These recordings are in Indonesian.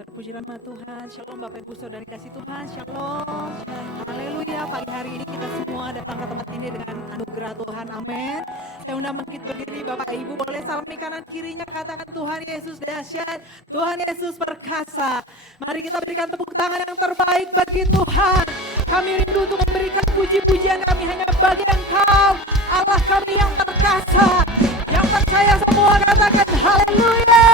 Terpuji nama Tuhan. Shalom Bapak Ibu Saudari kasih Tuhan. Shalom. Haleluya. Pagi hari ini kita semua datang ke tempat ini dengan anugerah Tuhan. Amin. Saya undang bangkit berdiri Bapak Ibu. Boleh salami kanan kirinya, katakan Tuhan Yesus dahsyat. Tuhan Yesus perkasa. Mari kita berikan tepuk tangan yang terbaik bagi Tuhan. Kami rindu untuk memberikan puji-pujian kami hanya bagi Engkau, Allah kami yang perkasa. Yang percaya semua katakan haleluya.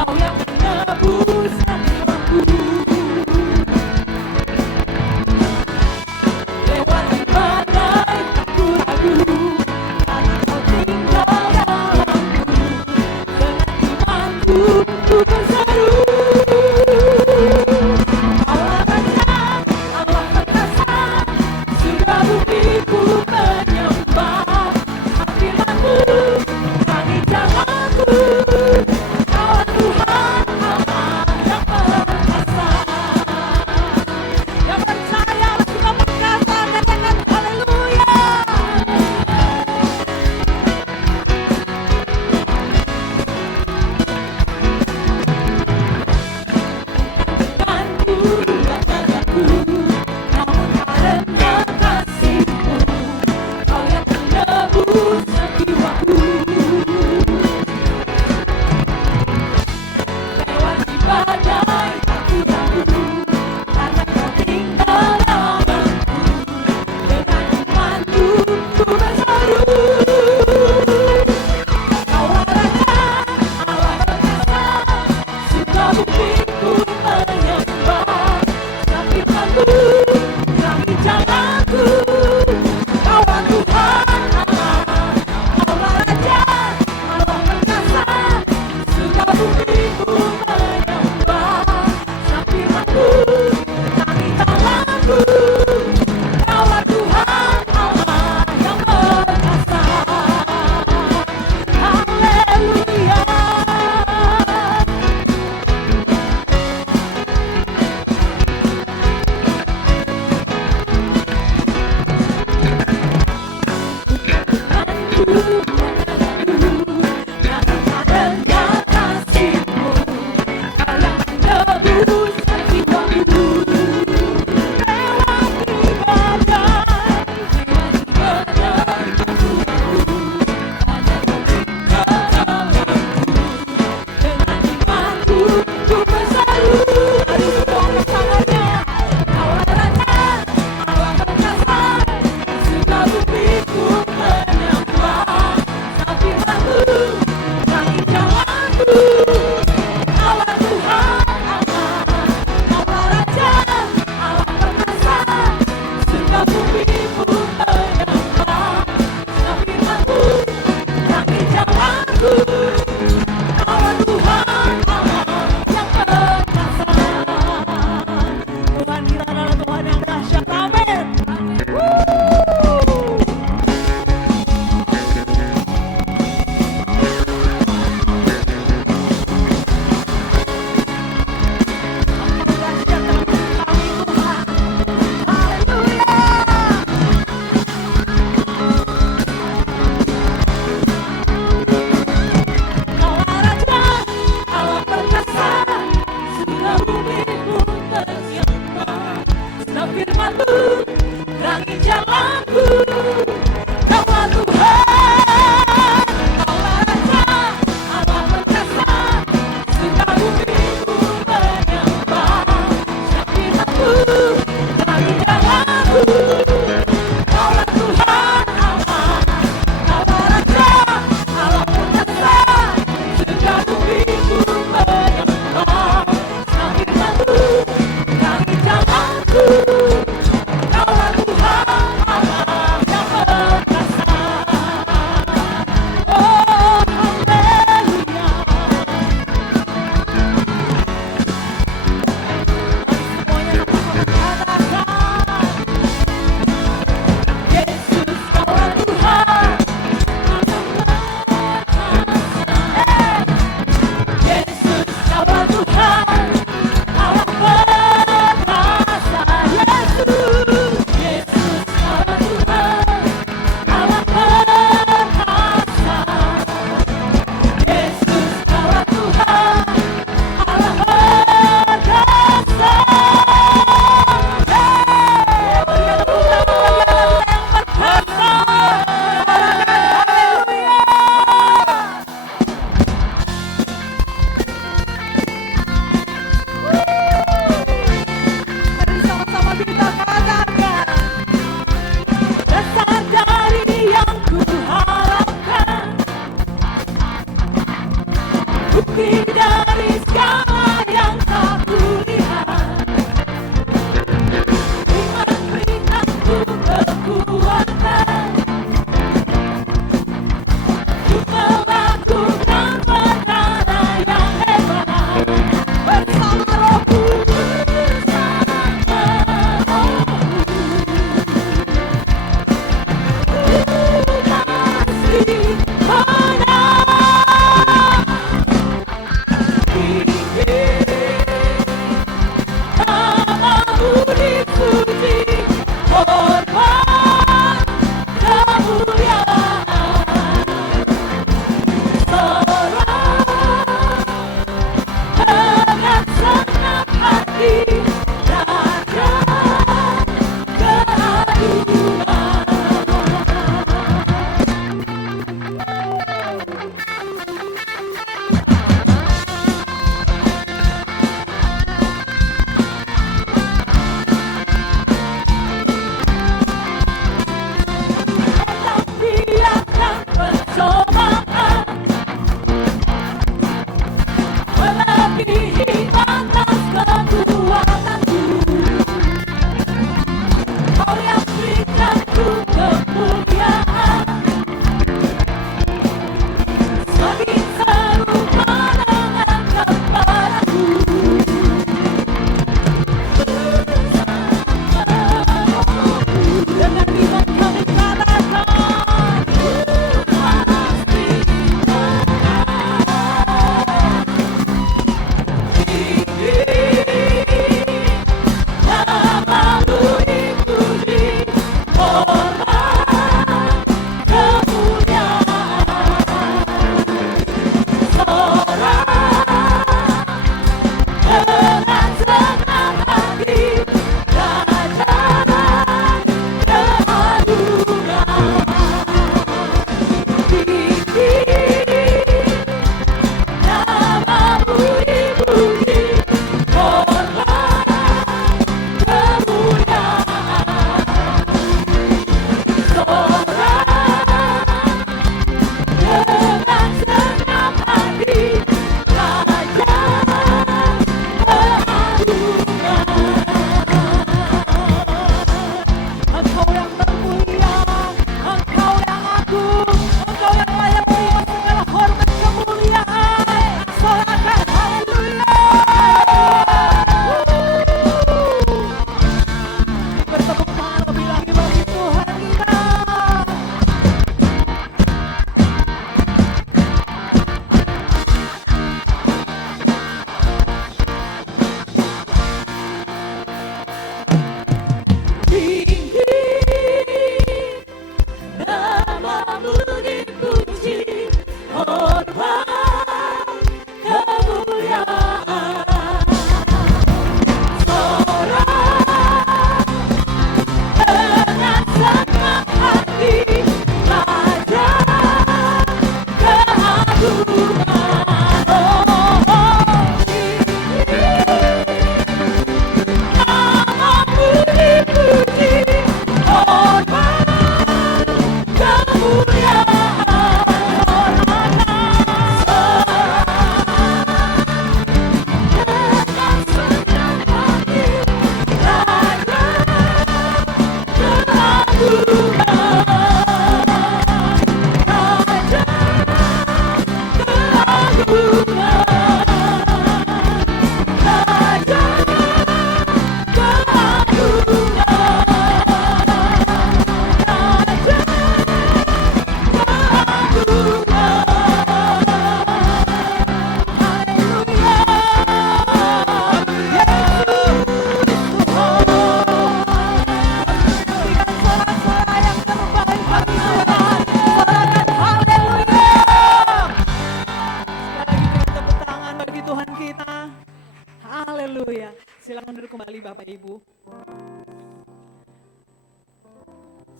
Kau yang menebus hati aku.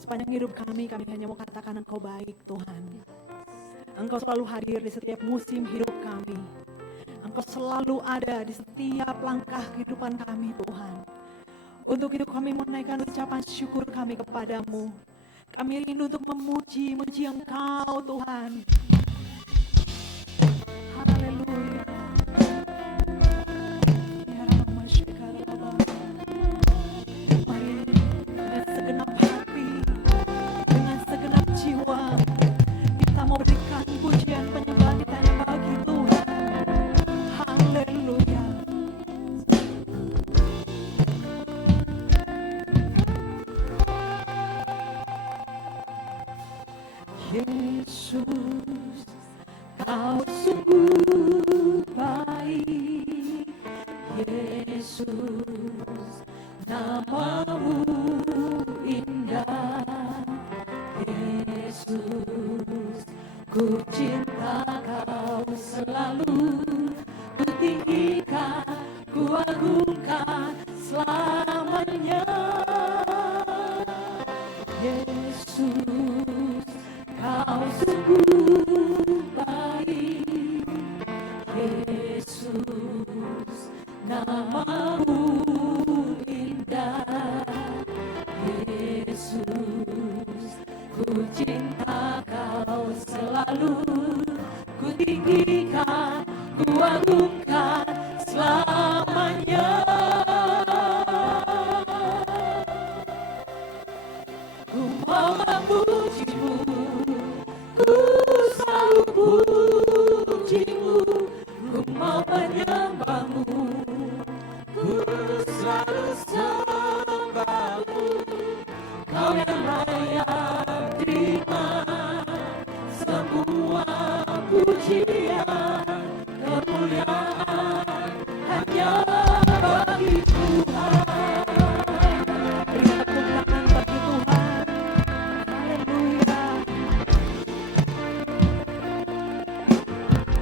Sepanjang hidup kami hanya mau katakan Engkau baik Tuhan. Engkau selalu hadir di setiap musim hidup kami. Engkau selalu ada di setiap langkah kehidupan kami Tuhan. Untuk itu kami menaikkan ucapan syukur kami kepadamu. Kami rindu untuk memuji Engkau Tuhan. Haleluya. Ya Rama Shekaraba. Mari dengan segenap hati, dengan segenap jiwa, kita mau berikan pujian penyembahan kita hanya bagi Tuhan. Haleluya. Yesus, Kau sungguh baik. Yesus, namamu indah. Yesus, ku cinta Kau selalu. Ku tinggikan, ku agungkan selamanya. Yesus, Kau sungguh baik. Yesus, namamu indah. Yesus, ku cinta Kau selalu. Ku tinggikan, ku agungkan selamanya. Ku mau memujimu, ku selalu pujimu. Ku mau menyembahmu, ku selalu sembahmu. Kau yang layak terima semua pujian, kemuliaan hanya bagi Tuhan. Berikan tepuk tangan bagi Tuhan. Haleluya.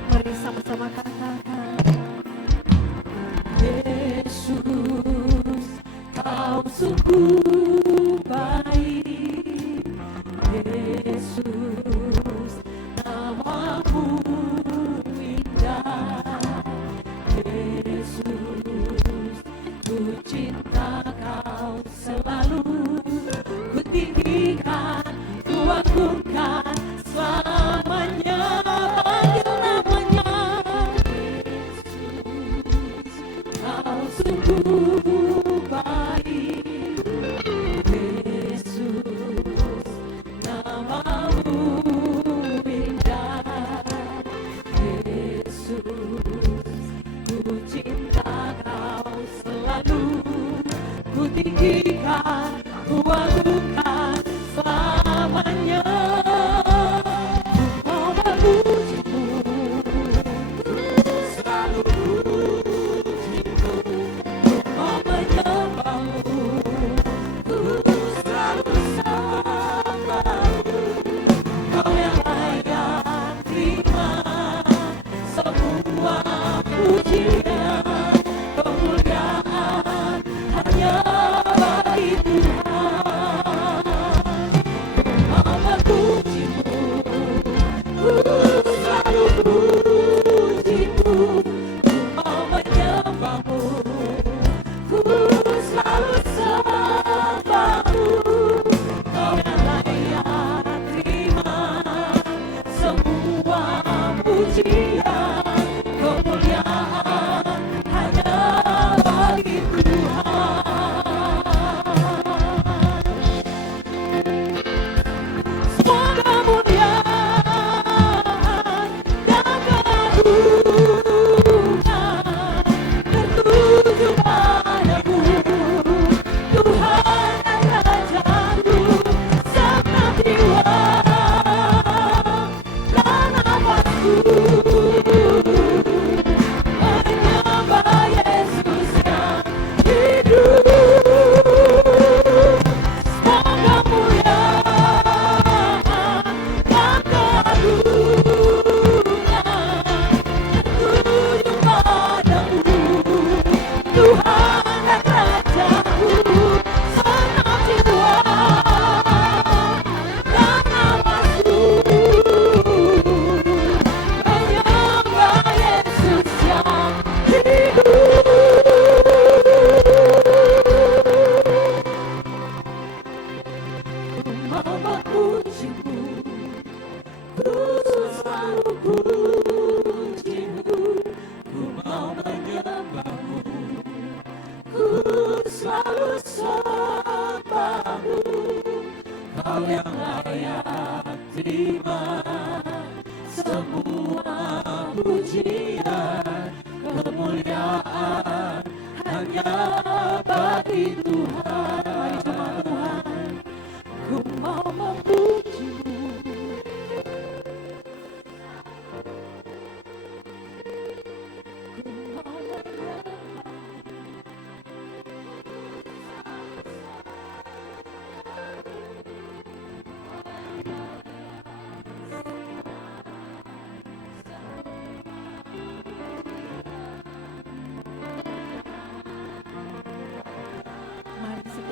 Mari sama-sama katakan, Yesus, Kau sungguh baik. Yesus, namamu indah. Yesus, ku cinta Kau selalu. Ku tinggikan, ku agungkan selamanya. Panggil namanya. Kau sungguh baik. Yesus, namamu indah. Yesus, ku cinta Kau selalu. Ku tinggikan, ku agungkan selamanya. Ku mau memujimu, ku selalu pujimu. Ku mau menyembahmu, ku selalu sembahmu. Kau yang layak terima semua pujian, kemuliaan hanya bagi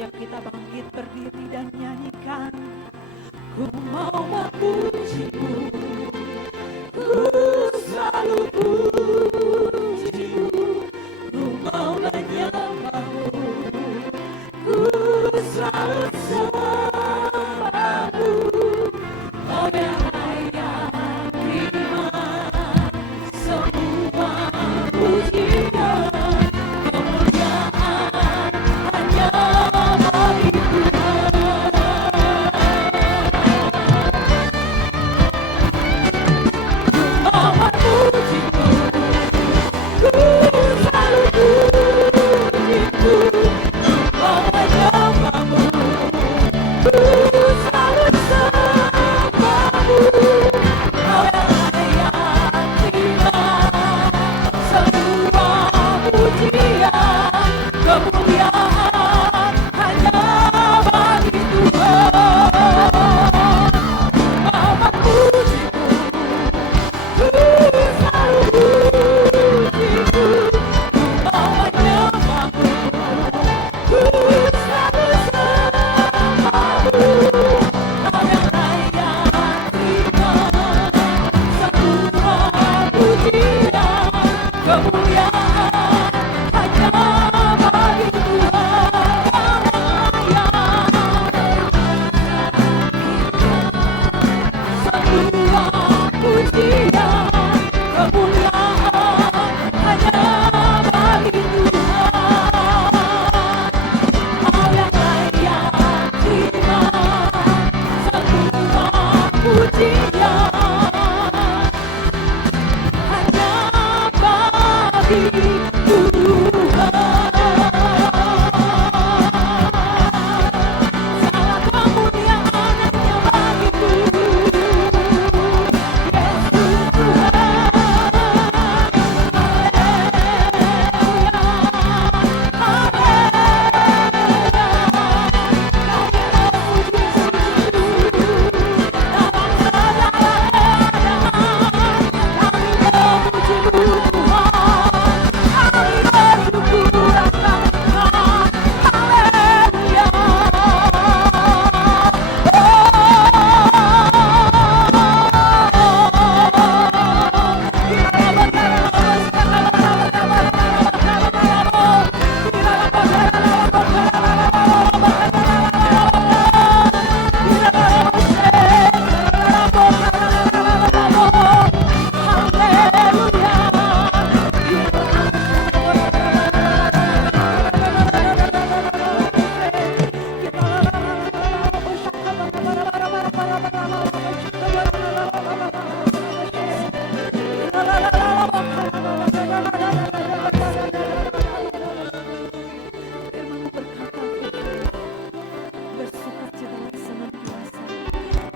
Haleluya, kita bangkit berdiri dan nyanyikan. Ku mau memujimu, ku selalu pujimu, ku mau menyembahmu, ku selalu sembahmu. Oh yang layak terima semua pujian, kemuliaan hanya bagi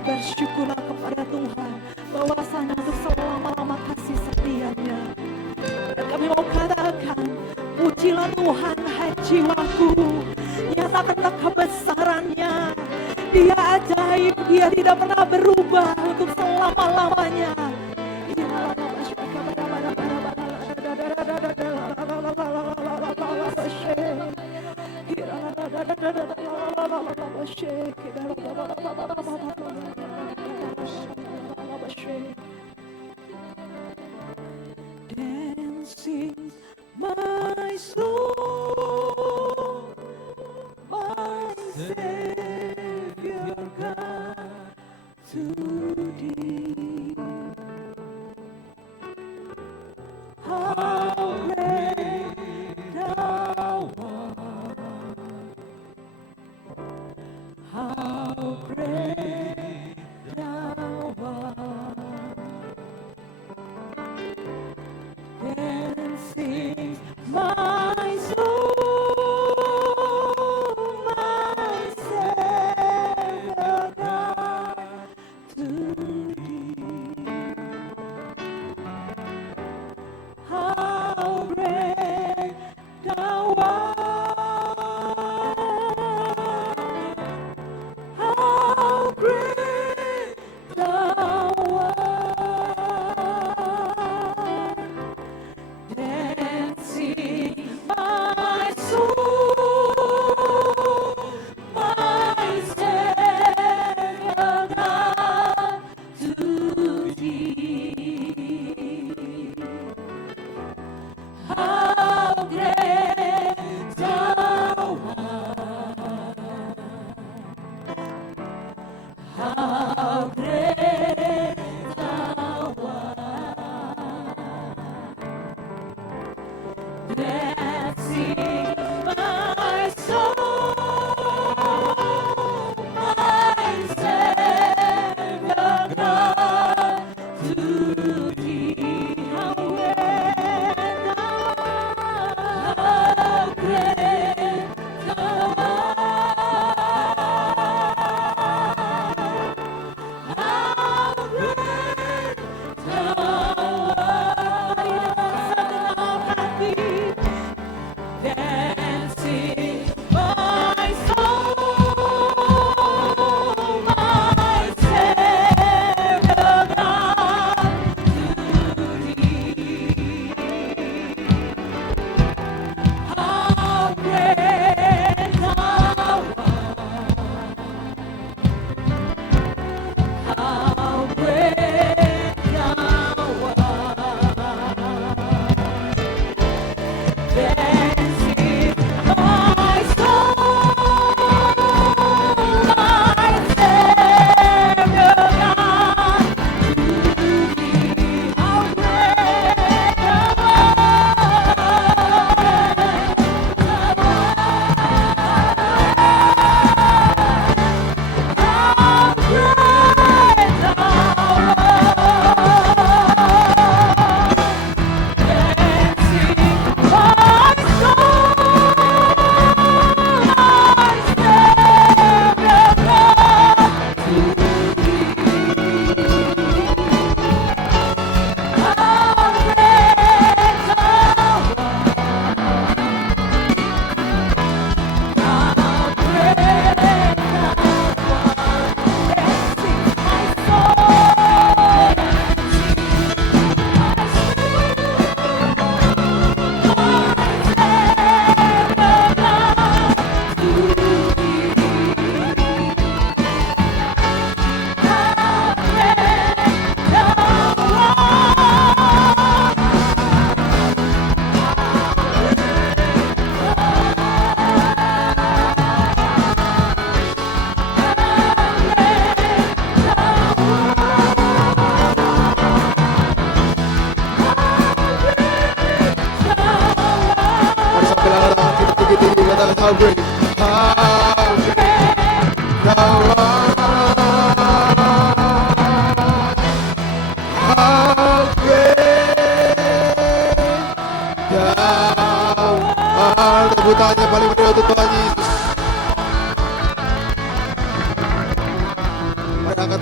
bersyukurlah kepada Tuhan bahwasanya untuk selama-lama kasih setianya. Dan kami mau katakan, pujilah Tuhan hai jiwaku, nyatakanlah kebesarannya. Dia ajaib, dia tidak pernah berubah untuk selama-lamanya. Dancing my soul, my Savior God, to thee. How great thou art, how great thou art. Then sings my soul, my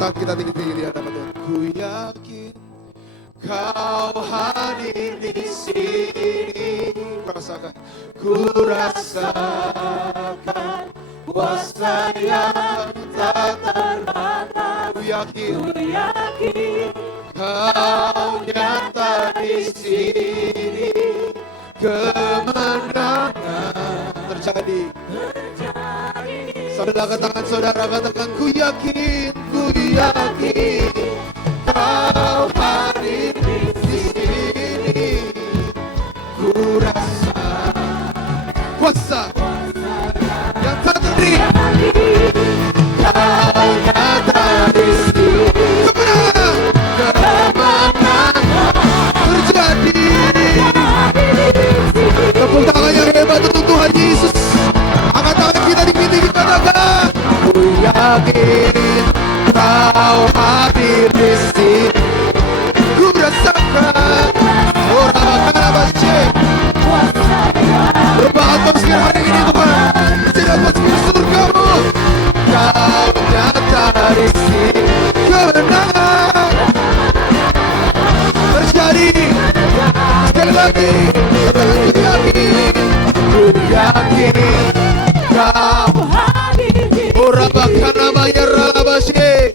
tangan kita tinggi-tinggi di hadapan Tuhan. Ku yakin Kau hadir di sini. Rasakan, ku rasakan kuasa yang tak terbatas. Ku yakin Kau nyata di sini. Kemenangan terjadi. Sambil angkat tangan saudara, katakan ku yakin Kau hadir di sini. Ku rasa kuasa yang tak terdiri. Kau nyata di sini. Kemenangan terjadi. Tepuk tangan yang hebat untuk Tuhan Yesus. Angkat tangan kita tinggi-tinggi, katakan ku yakin Kau hadir di sini. Ku rasakan orang akan abasye. Rubah atmosfer hari ini Tuhan. Mesin atmosfer surgamu. Kau nyata di sini. Kemenangan terjadi. Sekali lagi, ku yakin Kau orang bahkan namanya Rabasye.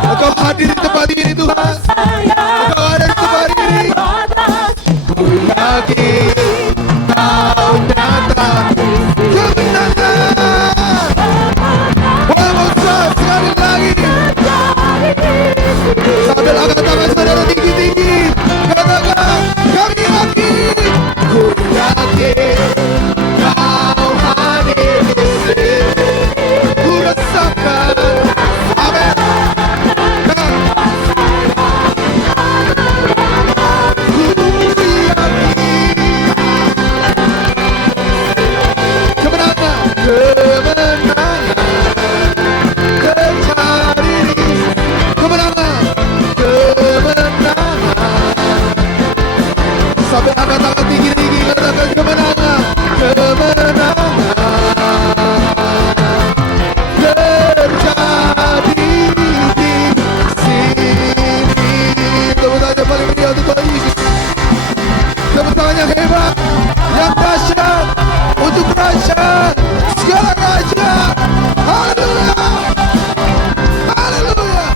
Engkau hadir di tempat ini Tuhan. Engkau ada di tempat ini. Ku yakin Kau nyata kemenangan. One more time, sekali lagi. Sambil angkat tangan saudara tinggi-tinggi, katakan kami yakin. Ku yakin Kau hadir di sini. Ku rasakan. Amin. Sampai angkat tangan tinggi-tinggi, katakan kemenangan. Kemenangan terjadi di sini. Tepuk tangan yang paling meriah untuk Tuhan Yesus. Tepuk tangan yang hebat, yang dahsyat untuk Raja segala raja. Haleluya, haleluya.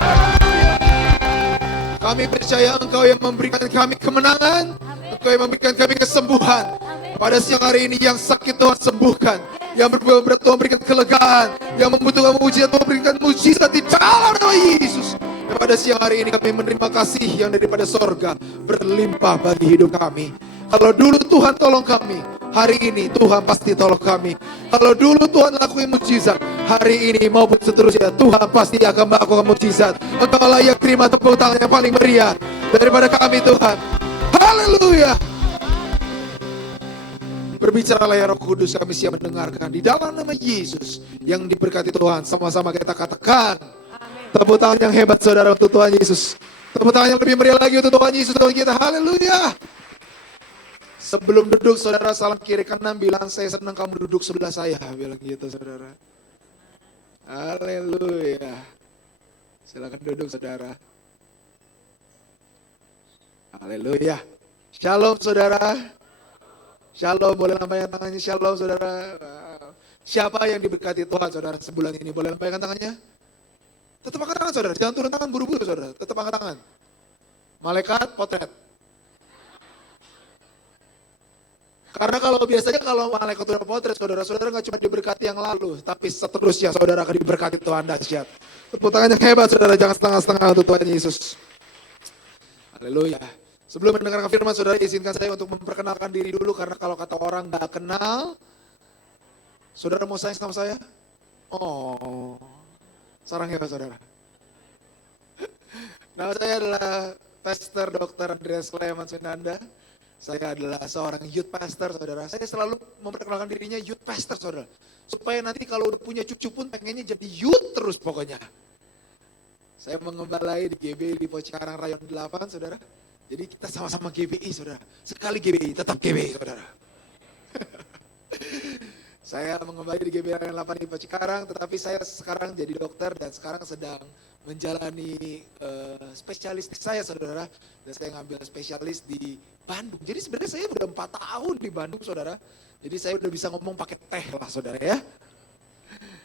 Kami percaya Engkau yang memberikan kami kemenangan. Engkau yang memberikan kami kesembuhan. Pada siang hari ini yang sakit Tuhan sembuhkan. Yang berat Tuhan berikan kelegaan. Yang membutuhkan mujizat Tuhan berikan mujizat di dalam nama Yesus. Dan pada siang hari ini kami menerima kasih yang daripada sorga berlimpah bagi hidup kami. Kalau dulu Tuhan tolong kami, hari ini Tuhan pasti tolong kami. Kalau dulu Tuhan lakukan mujizat, hari ini maupun seterusnya Tuhan pasti akan melakukan mujizat. Engkau layak terima tepuk tangan yang paling meriah daripada kami Tuhan. Haleluya. Berbicaralah ya Roh Kudus, kami siap mendengarkan di dalam nama Yesus yang diberkati Tuhan. Sama-sama kita katakan tepuk tangan yang hebat saudara untuk Tuhan Yesus. Tepuk tangan yang lebih meriah lagi untuk Tuhan Yesus Tuhan kita. Haleluya. Sebelum duduk saudara salam kiri kanan bilang saya senang kamu duduk sebelah saya. Bilang gitu saudara. Haleluya. Silakan duduk saudara. Haleluya. Shalom saudara. Shalom, boleh lambaikan tangannya. Shalom saudara. Siapa yang diberkati Tuhan saudara sebulan ini? Boleh lambaikan tangannya? Tetap angkat tangan saudara. Jangan turun tangan buru-buru saudara. Tetap angkat tangan. Malaikat potret. Karena kalau biasanya kalau malaikat udah potret saudara-saudara nggak cuma diberkati yang lalu, tapi seterusnya saudara akan diberkati Tuhan dahsyat. Tepuk tangan yang hebat saudara, jangan setengah-setengah untuk Tuhan Yesus. Haleluya. Sebelum mendengarkan firman saudara, izinkan saya untuk memperkenalkan diri dulu, karena kalau kata orang nggak kenal, saudara mau sayang sama saya? Oh, sarang hebat saudara. Nama saya adalah Pastor Dr. Andreas Clement Sunanda. Saya adalah seorang youth pastor, saudara. Saya selalu memperkenalkan dirinya youth pastor, saudara. Supaya nanti kalau udah punya cucu pun pengennya jadi youth terus pokoknya. Saya mengembalai di GBI di Cikarang Rayon 8, saudara. Jadi kita sama-sama GBI, saudara. Sekali GBI, tetap GBI, saudara. Saya mengembali di GBRN 8 IPA Cikarang, tetapi saya sekarang jadi dokter dan sekarang sedang menjalani spesialistik saya, saudara. Dan saya ngambil spesialis di Bandung. Jadi sebenarnya saya udah 4 tahun di Bandung, saudara. Jadi saya udah bisa ngomong pakai teh lah, saudara ya.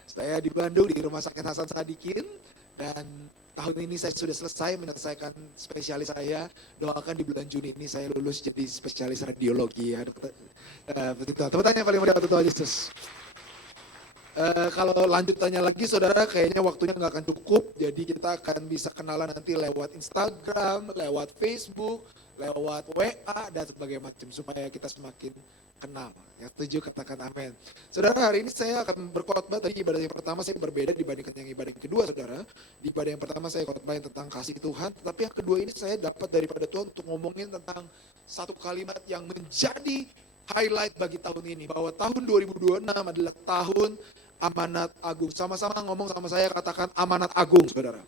Saya di Bandung di Rumah Sakit Hasan Sadikin dan tahun ini saya sudah selesai menyelesaikan spesialis saya. Doakan di bulan Juni ini saya lulus jadi spesialis radiologi ya. Begitu. Tepuk tangan yang paling meriah untuk Tuhan Yesus. Kalau lanjutannya lagi saudara kayaknya waktunya nggak akan cukup. Jadi kita akan bisa kenalan nanti lewat Instagram, lewat Facebook, lewat WA dan sebagainya macam supaya kita semakin kenal. Yang setuju katakan amin. Saudara, hari ini saya akan berkhotbah. Tadi ibadah yang pertama saya berbeda dibandingkan yang ibadah yang kedua, saudara. Di ibadah yang pertama saya khotbahin tentang kasih Tuhan, tetapi yang kedua ini saya dapat daripada Tuhan untuk ngomongin tentang satu kalimat yang menjadi highlight bagi tahun ini, bahwa tahun 2026 adalah tahun amanat agung. Sama-sama ngomong sama saya, katakan amanat agung, saudara.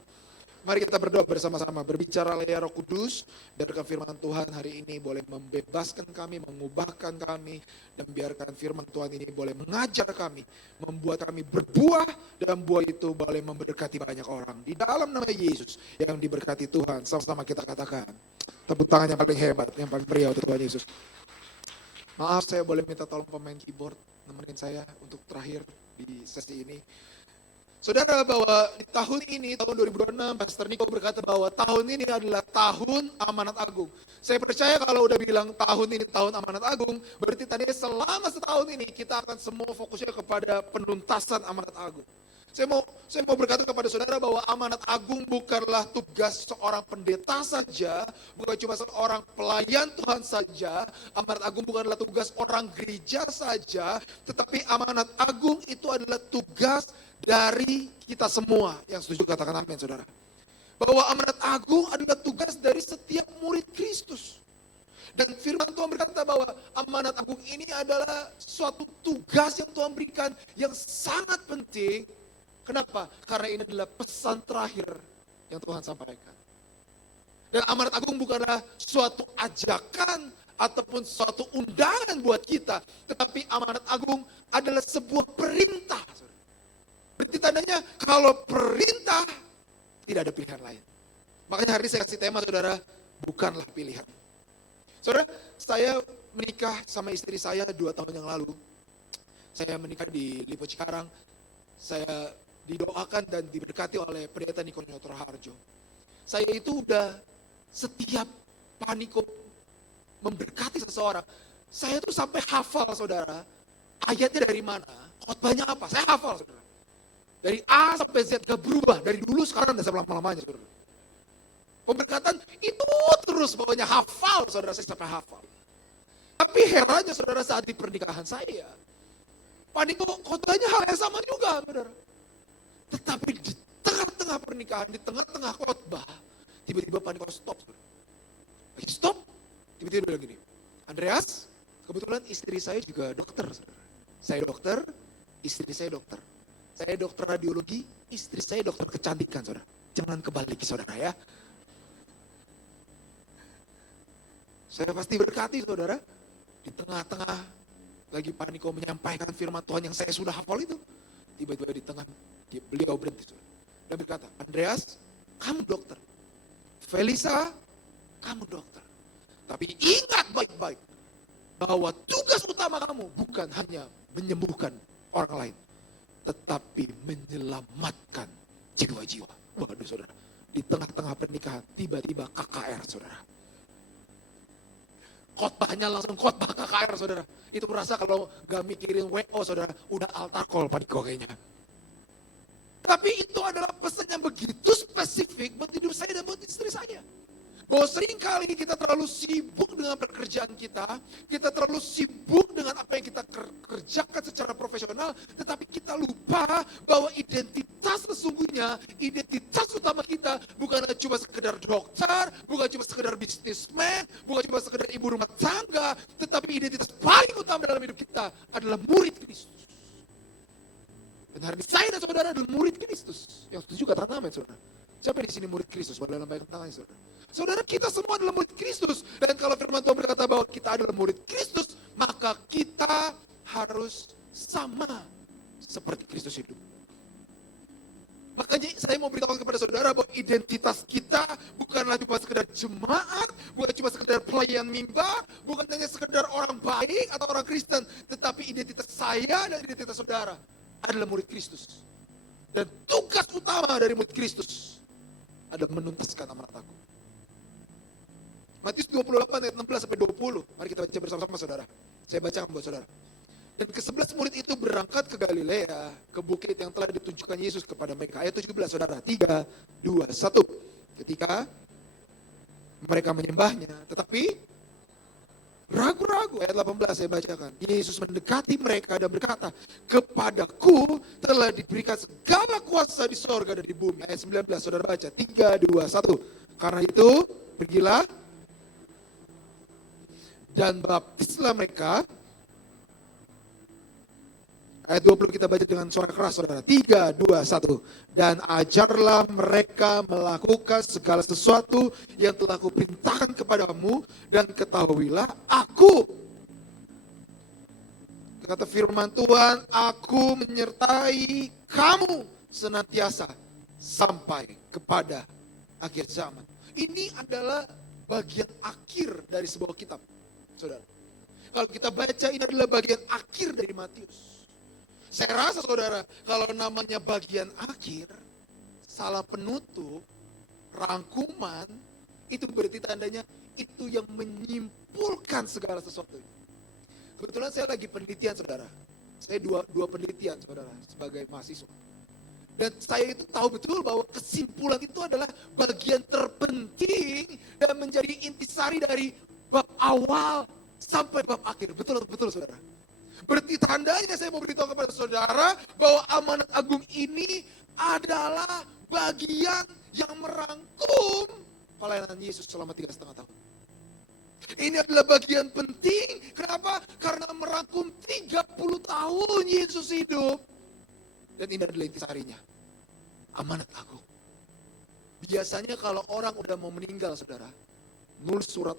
Mari kita berdoa bersama-sama, berbicara ya Roh Kudus, biarkan firman Tuhan hari ini boleh membebaskan kami, mengubahkan kami, dan biarkan firman Tuhan ini boleh mengajar kami, membuat kami berbuah, dan buah itu boleh memberkati banyak orang. Di dalam nama Yesus yang diberkati Tuhan, sama-sama kita katakan, tepuk tangan yang paling hebat, yang paling meriah untuk Tuhan Yesus. Maaf, saya boleh minta tolong pemain keyboard nemenin saya untuk terakhir di sesi ini. Saudara, bahwa di tahun ini, tahun 2026, Pastor Niko berkata bahwa tahun ini adalah tahun amanat agung. Saya percaya kalau udah bilang tahun ini tahun amanat agung, berarti tadinya selama setahun ini kita akan semua fokusnya kepada penuntasan amanat agung. Saya mau berkata kepada saudara bahwa amanat agung bukanlah tugas seorang pendeta saja, bukan cuma seorang pelayan Tuhan saja, amanat agung bukanlah tugas orang gereja saja, tetapi amanat agung itu adalah tugas dari kita semua. Yang setuju katakan amin, saudara. Bahwa amanat agung adalah tugas dari setiap murid Kristus. Dan firman Tuhan berkata bahwa amanat agung ini adalah suatu tugas yang Tuhan berikan yang sangat penting. Kenapa? Karena ini adalah pesan terakhir yang Tuhan sampaikan. Dan amanat agung bukanlah suatu ajakan ataupun suatu undangan buat kita, tetapi amanat agung adalah sebuah perintah. Berarti tandanya kalau perintah tidak ada pilihan lain. Makanya hari ini saya kasih tema, saudara, bukanlah pilihan. Saudara, saya menikah sama istri saya 2 tahun yang lalu. Saya menikah di Lipo Cikarang. Saya didoakan dan diberkati oleh pendeta Niko Nyoto Harjo. Saya itu udah setiap Pak Niko memberkati seseorang, saya tuh sampai hafal, saudara, ayatnya dari mana, khotbahnya apa, saya hafal, saudara. Dari A sampai Z gak berubah, dari dulu sekarang dan selama-lamanya, saudara. Pemberkatan itu terus pokoknya hafal, saudara, saya sampai hafal. Tapi herannya, saudara, saat di pernikahan saya, Pak Niko khotbahnya hal yang sama juga, saudara. Tetapi di tengah-tengah pernikahan, di tengah-tengah khotbah, tiba-tiba Pak Niko stop. Stop, tiba-tiba bilang gini, Andreas, kebetulan istri saya juga dokter. Saudara. Saya dokter, istri saya dokter. Saya dokter radiologi, istri saya dokter kecantikan, saudara. Jangan kebalik, saudara ya. Saya pasti berkati, saudara. Di tengah-tengah, lagi Pak Niko menyampaikan firman Tuhan yang saya sudah hafal itu. Tiba-tiba di tengah, beliau berhenti, saudara. Dan berkata, Andreas, kamu dokter. Felisa, kamu dokter. Tapi ingat baik-baik, bahwa tugas utama kamu bukan hanya menyembuhkan orang lain, tetapi menyelamatkan jiwa-jiwa. Waduh, saudara. Di tengah-tengah pernikahan, tiba-tiba KKR, saudara. Khotbahnya langsung khotbah KKR, saudara. Itu rasa kalau gak mikirin WO, saudara, udah altar call Pak Niko kayaknya. Tapi itu adalah pesan yang begitu spesifik buat hidup saya dan buat istri saya. Bahwa seringkali kita terlalu sibuk dengan pekerjaan kita terlalu sibuk dengan apa yang kita kerjakan secara profesional, tetapi kita lupa bahwa identitas sesungguhnya, identitas utama kita bukan cuma sekedar dokter, bukan cuma sekedar bisnismen, bukan cuma sekedar ibu rumah tangga, tetapi identitas paling utama dalam hidup kita adalah murid Kristus. Dan hari ini saya dan saudara adalah murid Kristus. Yang setuju katakan amin, saudara. Siapa di sini murid Kristus? Boleh lambaikan tangannya, saudara. Saudara, kita semua adalah murid Kristus. Dan kalau firman Tuhan berkata bahwa kita adalah murid Kristus, maka kita harus sama seperti Kristus hidup. Makanya saya mau beritahu kepada saudara bahwa identitas kita bukanlah cuma sekedar jemaat, bukan cuma sekedar pelayan mimbar, bukan hanya sekedar orang baik atau orang Kristen, tetapi identitas saya dan identitas saudara adalah murid Kristus. Dan tugas utama dari murid Kristus adalah menuntaskan amanat agung. Matius 28 ayat 16 sampai 20. Mari kita baca bersama-sama saudara. Saya bacakan buat saudara. Dan ke-11 murid itu berangkat ke Galilea, ke bukit yang telah ditunjukkan Yesus kepada mereka. Ayat 17 saudara, 3, 2, 1. Ketika mereka menyembahnya, tetapi ragu-ragu. Ayat 18 saya bacakan. Yesus mendekati mereka dan berkata, kepadaku telah diberikan segala kuasa di sorga dan di bumi. Ayat 19 saudara baca, 3, 2, 1. Karena itu, pergilah dan baptislah mereka. Ayat 20 kita baca dengan suara keras saudara. 3, 2, 1. Dan ajarlah mereka melakukan segala sesuatu yang telah kuperintahkan kepadamu. Dan ketahuilah aku. Kata firman Tuhan, aku menyertai kamu senantiasa sampai kepada akhir zaman. Ini adalah bagian akhir dari sebuah kitab, saudara. Kalau kita baca, ini adalah bagian akhir dari Matius. Saya rasa saudara, kalau namanya bagian akhir, salah penutup, rangkuman, itu berarti tandanya itu yang menyimpulkan segala sesuatu. Kebetulan saya lagi penelitian saudara. Saya dua penelitian saudara sebagai mahasiswa. Dan saya itu tahu betul bahwa kesimpulan itu adalah bagian terpenting dan menjadi intisari dari bab awal sampai bab akhir. Betul saudara. Berarti tandanya saya mau beritahu kepada saudara bahwa amanat agung ini adalah bagian yang merangkum pelayanan Yesus selama 3,5 tahun. Ini adalah bagian penting. Kenapa? Karena merangkum 30 tahun Yesus hidup. Dan ini adalah intisarinya. Amanat agung. Biasanya kalau orang udah mau meninggal saudara, nulis surat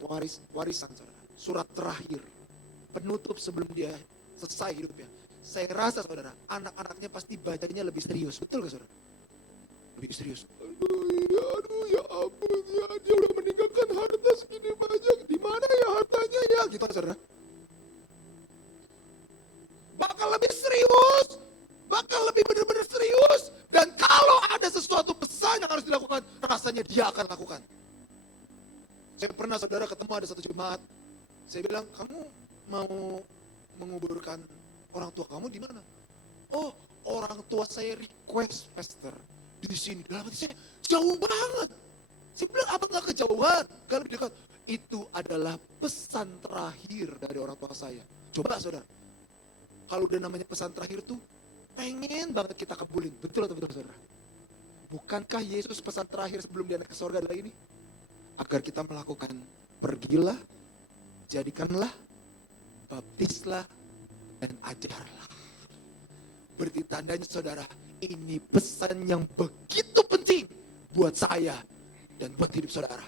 warisan saudara. Surat terakhir. Penutup sebelum dia selesai hidupnya. Saya rasa saudara, anak-anaknya pasti bacanya lebih serius. Betul gak saudara? Lebih serius. Aduh ya ampun ya, dia udah meninggalkan harta segini banyak. Di mana ya hartanya ya? Gitu saudara. Bakal lebih serius. Bakal lebih benar-benar serius. Dan kalau ada sesuatu pesan yang harus dilakukan, rasanya dia akan lakukan. Saya pernah saudara ketemu ada satu jemaat. Saya bilang, kamu mau menguburkan orang tua kamu di mana? Oh, orang tua saya request pastor di sini. Dalam hati saya jauh banget. Saya bilang apa nggak kejauhan? Kalau lebih dekat. Itu adalah pesan terakhir dari orang tua saya. Coba saudara, kalau udah namanya pesan terakhir tuh pengen banget kita kabulin. Betul atau betul saudara? Bukankah Yesus pesan terakhir sebelum dia naik ke surga adalah ini? Agar kita melakukan pergilah, jadikanlah, baptislah, dan ajarlah. Berarti tandanya saudara, ini pesan yang begitu penting buat saya dan buat hidup saudara.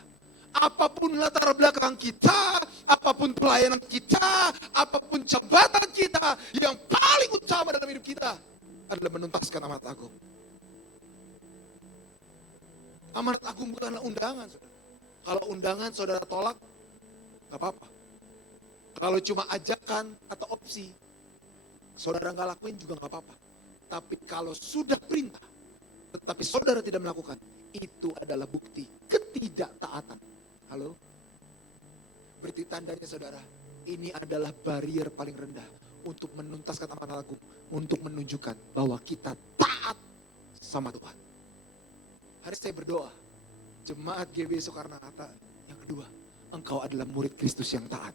Apapun latar belakang kita, apapun pelayanan kita, apapun jabatan kita, yang paling utama dalam hidup kita adalah menuntaskan amanat agung. Amanat agung bukanlah undangan, saudara. Kalau undangan saudara tolak, gak apa-apa. Kalau cuma ajakan atau opsi, saudara gak lakuin juga gak apa-apa. Tapi kalau sudah perintah, tetapi saudara tidak melakukan, itu adalah bukti ketidaktaatan. Halo? Berarti tandanya saudara, ini adalah barrier paling rendah untuk menuntaskan amanat agung, untuk menunjukkan bahwa kita taat sama Tuhan. Hari saya berdoa, jemaat GB Soekarno-Hatta yang kedua, engkau adalah murid Kristus yang taat,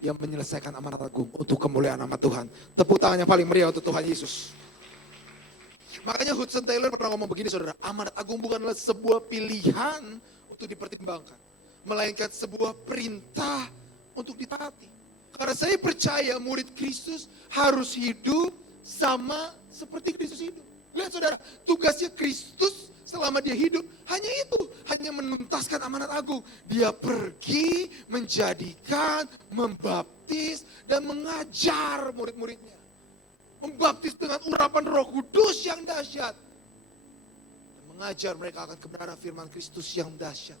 yang menyelesaikan amanat agung untuk kemuliaan nama Tuhan. Tepuk tangan yang paling meriah untuk Tuhan Yesus. Makanya Hudson Taylor pernah ngomong begini saudara, amanat agung bukanlah sebuah pilihan untuk dipertimbangkan, melainkan sebuah perintah untuk ditaati. Karena saya percaya murid Kristus harus hidup sama seperti Kristus hidup. Lihat saudara, tugasnya Kristus selama dia hidup hanya itu, hanya menuntaskan amanat agung. Dia pergi menjadikan, membaptis, dan mengajar murid-muridnya. membaptis dengan urapan Roh Kudus yang dahsyat, dan mengajar mereka akan kebenaran firman Kristus yang dahsyat.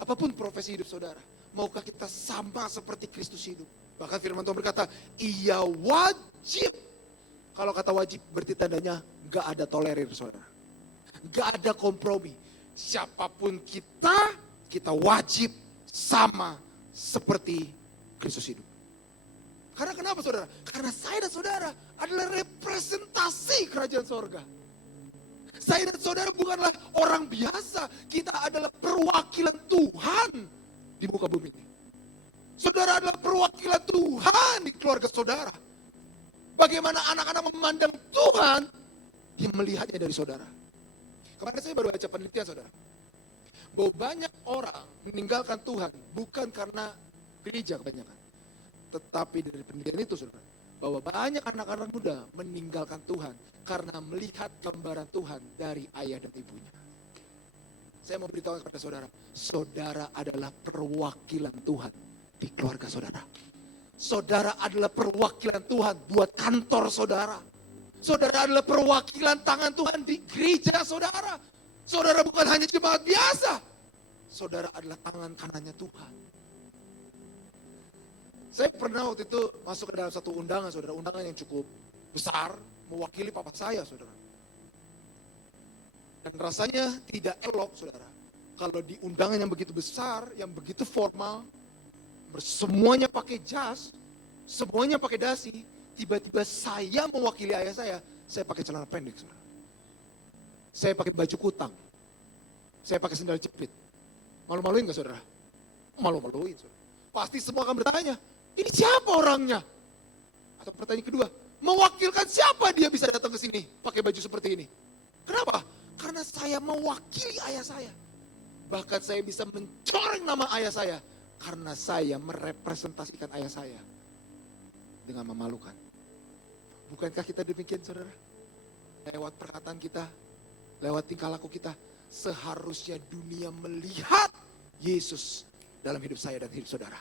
Apapun profesi hidup saudara, maukah kita sama seperti Kristus hidup? Bahkan firman Tuhan berkata, ia wajib. Kalau kata wajib berarti tandanya gak ada tolerir saudara. Gak ada kompromi. Siapapun kita wajib sama seperti Kristus hidup. Karena kenapa saudara? Karena saya dan saudara adalah representasi kerajaan sorga. Saya dan saudara bukanlah orang biasa. Kita adalah perwakilan Tuhan di muka bumi ini. Saudara adalah perwakilan Tuhan di keluarga saudara. Bagaimana anak-anak memandang Tuhan, dia melihatnya dari saudara. Kemarin saya baru baca penelitian saudara, bahwa banyak orang meninggalkan Tuhan bukan karena gereja kebanyakan, tetapi dari penelitian itu saudara, bahwa banyak anak-anak muda meninggalkan Tuhan karena melihat gambaran Tuhan dari ayah dan ibunya. Saya mau beritahu kepada saudara, saudara adalah perwakilan Tuhan di keluarga saudara. Saudara adalah perwakilan Tuhan buat kantor saudara. Saudara adalah perwakilan tangan Tuhan di gereja saudara. Saudara bukan hanya jemaat biasa. Saudara adalah tangan kanannya Tuhan. Saya pernah waktu itu masuk ke dalam satu undangan saudara. Undangan yang cukup besar, mewakili papa saya saudara. Dan rasanya tidak elok saudara. Kalau di undangan yang begitu besar, yang begitu formal, semuanya pakai jas, semuanya pakai dasi, tiba-tiba saya mewakili ayah saya pakai celana pendek saudara. Saya pakai baju kutang, saya pakai sandal jepit. Malu-maluin gak saudara? Malu-maluin saudara. Pasti semua akan bertanya, ini siapa orangnya? Atau pertanyaan kedua, mewakilkan siapa dia bisa datang ke sini pakai baju seperti ini? Kenapa? Karena saya mewakili ayah saya. Bahkan saya bisa mencoreng nama ayah saya karena saya merepresentasikan ayah saya dengan memalukan. Bukankah kita demikian saudara? Lewat perkataan kita, lewat tingkah laku kita, seharusnya dunia melihat Yesus dalam hidup saya dan hidup saudara.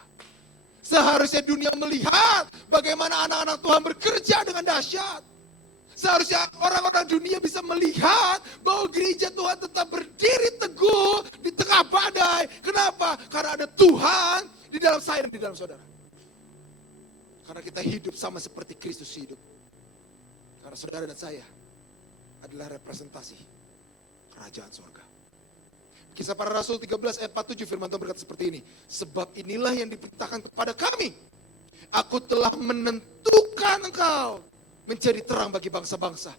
Seharusnya dunia melihat bagaimana anak-anak Tuhan bekerja dengan dahsyat. Seharusnya orang-orang dunia bisa melihat bahwa gereja Tuhan tetap berdiri teguh di tengah badai. Kenapa? Karena ada Tuhan di dalam saya dan di dalam saudara. Karena kita hidup sama seperti Kristus hidup. Karena saudara dan saya adalah representasi kerajaan surga. Kisah Para Rasul 13 ayat 47 firman Tuhan berkata seperti ini. Sebab inilah yang diperintahkan kepada kami. Aku telah menentukan engkau menjadi terang bagi bangsa-bangsa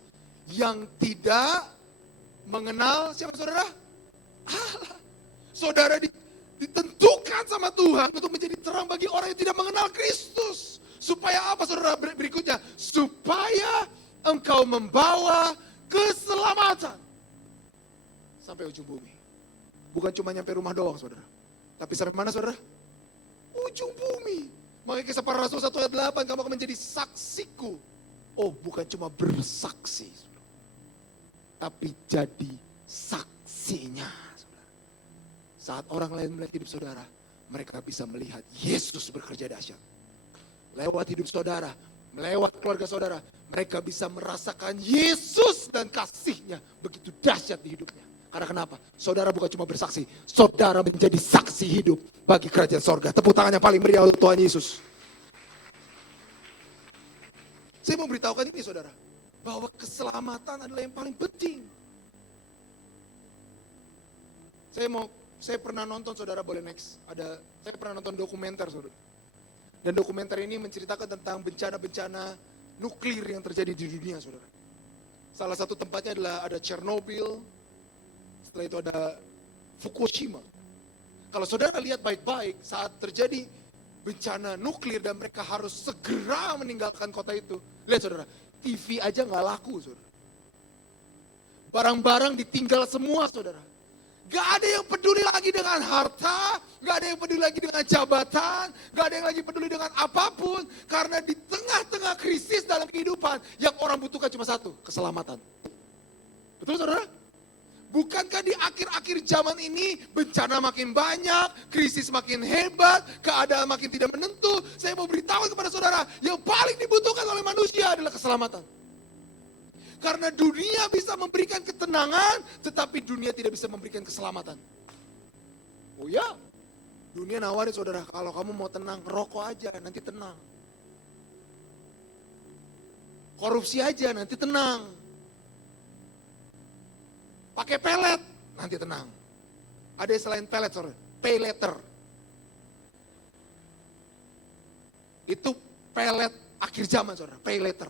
yang tidak mengenal siapa saudara? Allah. Saudara ditentukan sama Tuhan untuk menjadi terang bagi orang yang tidak mengenal Kristus. Supaya apa saudara berikutnya? Supaya engkau membawa keselamatan sampai ujung bumi. Bukan cuma nyampe rumah doang saudara. Tapi sampai mana saudara? Ujung bumi. Makanya Kisah Para Rasul 1 ayat 8, kamu akan menjadi saksiku. Oh, bukan cuma bersaksi, tapi jadi saksinya. Saat orang lain melihat hidup saudara, mereka bisa melihat Yesus bekerja dahsyat. Lewat hidup saudara, lewat keluarga saudara, mereka bisa merasakan Yesus dan kasihnya begitu dahsyat di hidupnya. Karena kenapa? Saudara bukan cuma bersaksi, saudara menjadi saksi hidup bagi kerajaan sorga. Tepuk tangan yang paling meriah untuk Tuhan Yesus. Saya mau beritahukan ini saudara, bahwa keselamatan adalah yang paling penting. Saya pernah nonton saudara, boleh next. Saya pernah nonton dokumenter saudara. Dan dokumenter ini menceritakan tentang bencana-bencana nuklir yang terjadi di dunia saudara. Salah satu tempatnya adalah ada Chernobyl, setelah itu ada Fukushima. Kalau saudara lihat baik-baik saat terjadi bencana nuklir dan mereka harus segera meninggalkan kota itu. Lihat saudara, TV aja gak laku saudara. Barang-barang ditinggal semua saudara. Gak ada yang peduli lagi dengan harta, gak ada yang peduli lagi dengan jabatan, gak ada yang lagi peduli dengan apapun. Karena di tengah-tengah krisis dalam kehidupan, yang orang butuhkan cuma satu, keselamatan. Betul saudara? Bukankah di akhir-akhir zaman ini bencana makin banyak, krisis makin hebat, keadaan makin tidak menentu. Saya mau beritahu kepada saudara, yang paling dibutuhkan oleh manusia adalah keselamatan. Karena dunia bisa memberikan ketenangan, tetapi dunia tidak bisa memberikan keselamatan. Oh ya, dunia nawarin saudara, kalau kamu mau tenang, rokok aja, nanti tenang. Korupsi aja, nanti tenang. Pakai pelet, nanti tenang. Ada yang selain pelet, saudara, pay later. Itu pelet akhir zaman, saudara, pay later.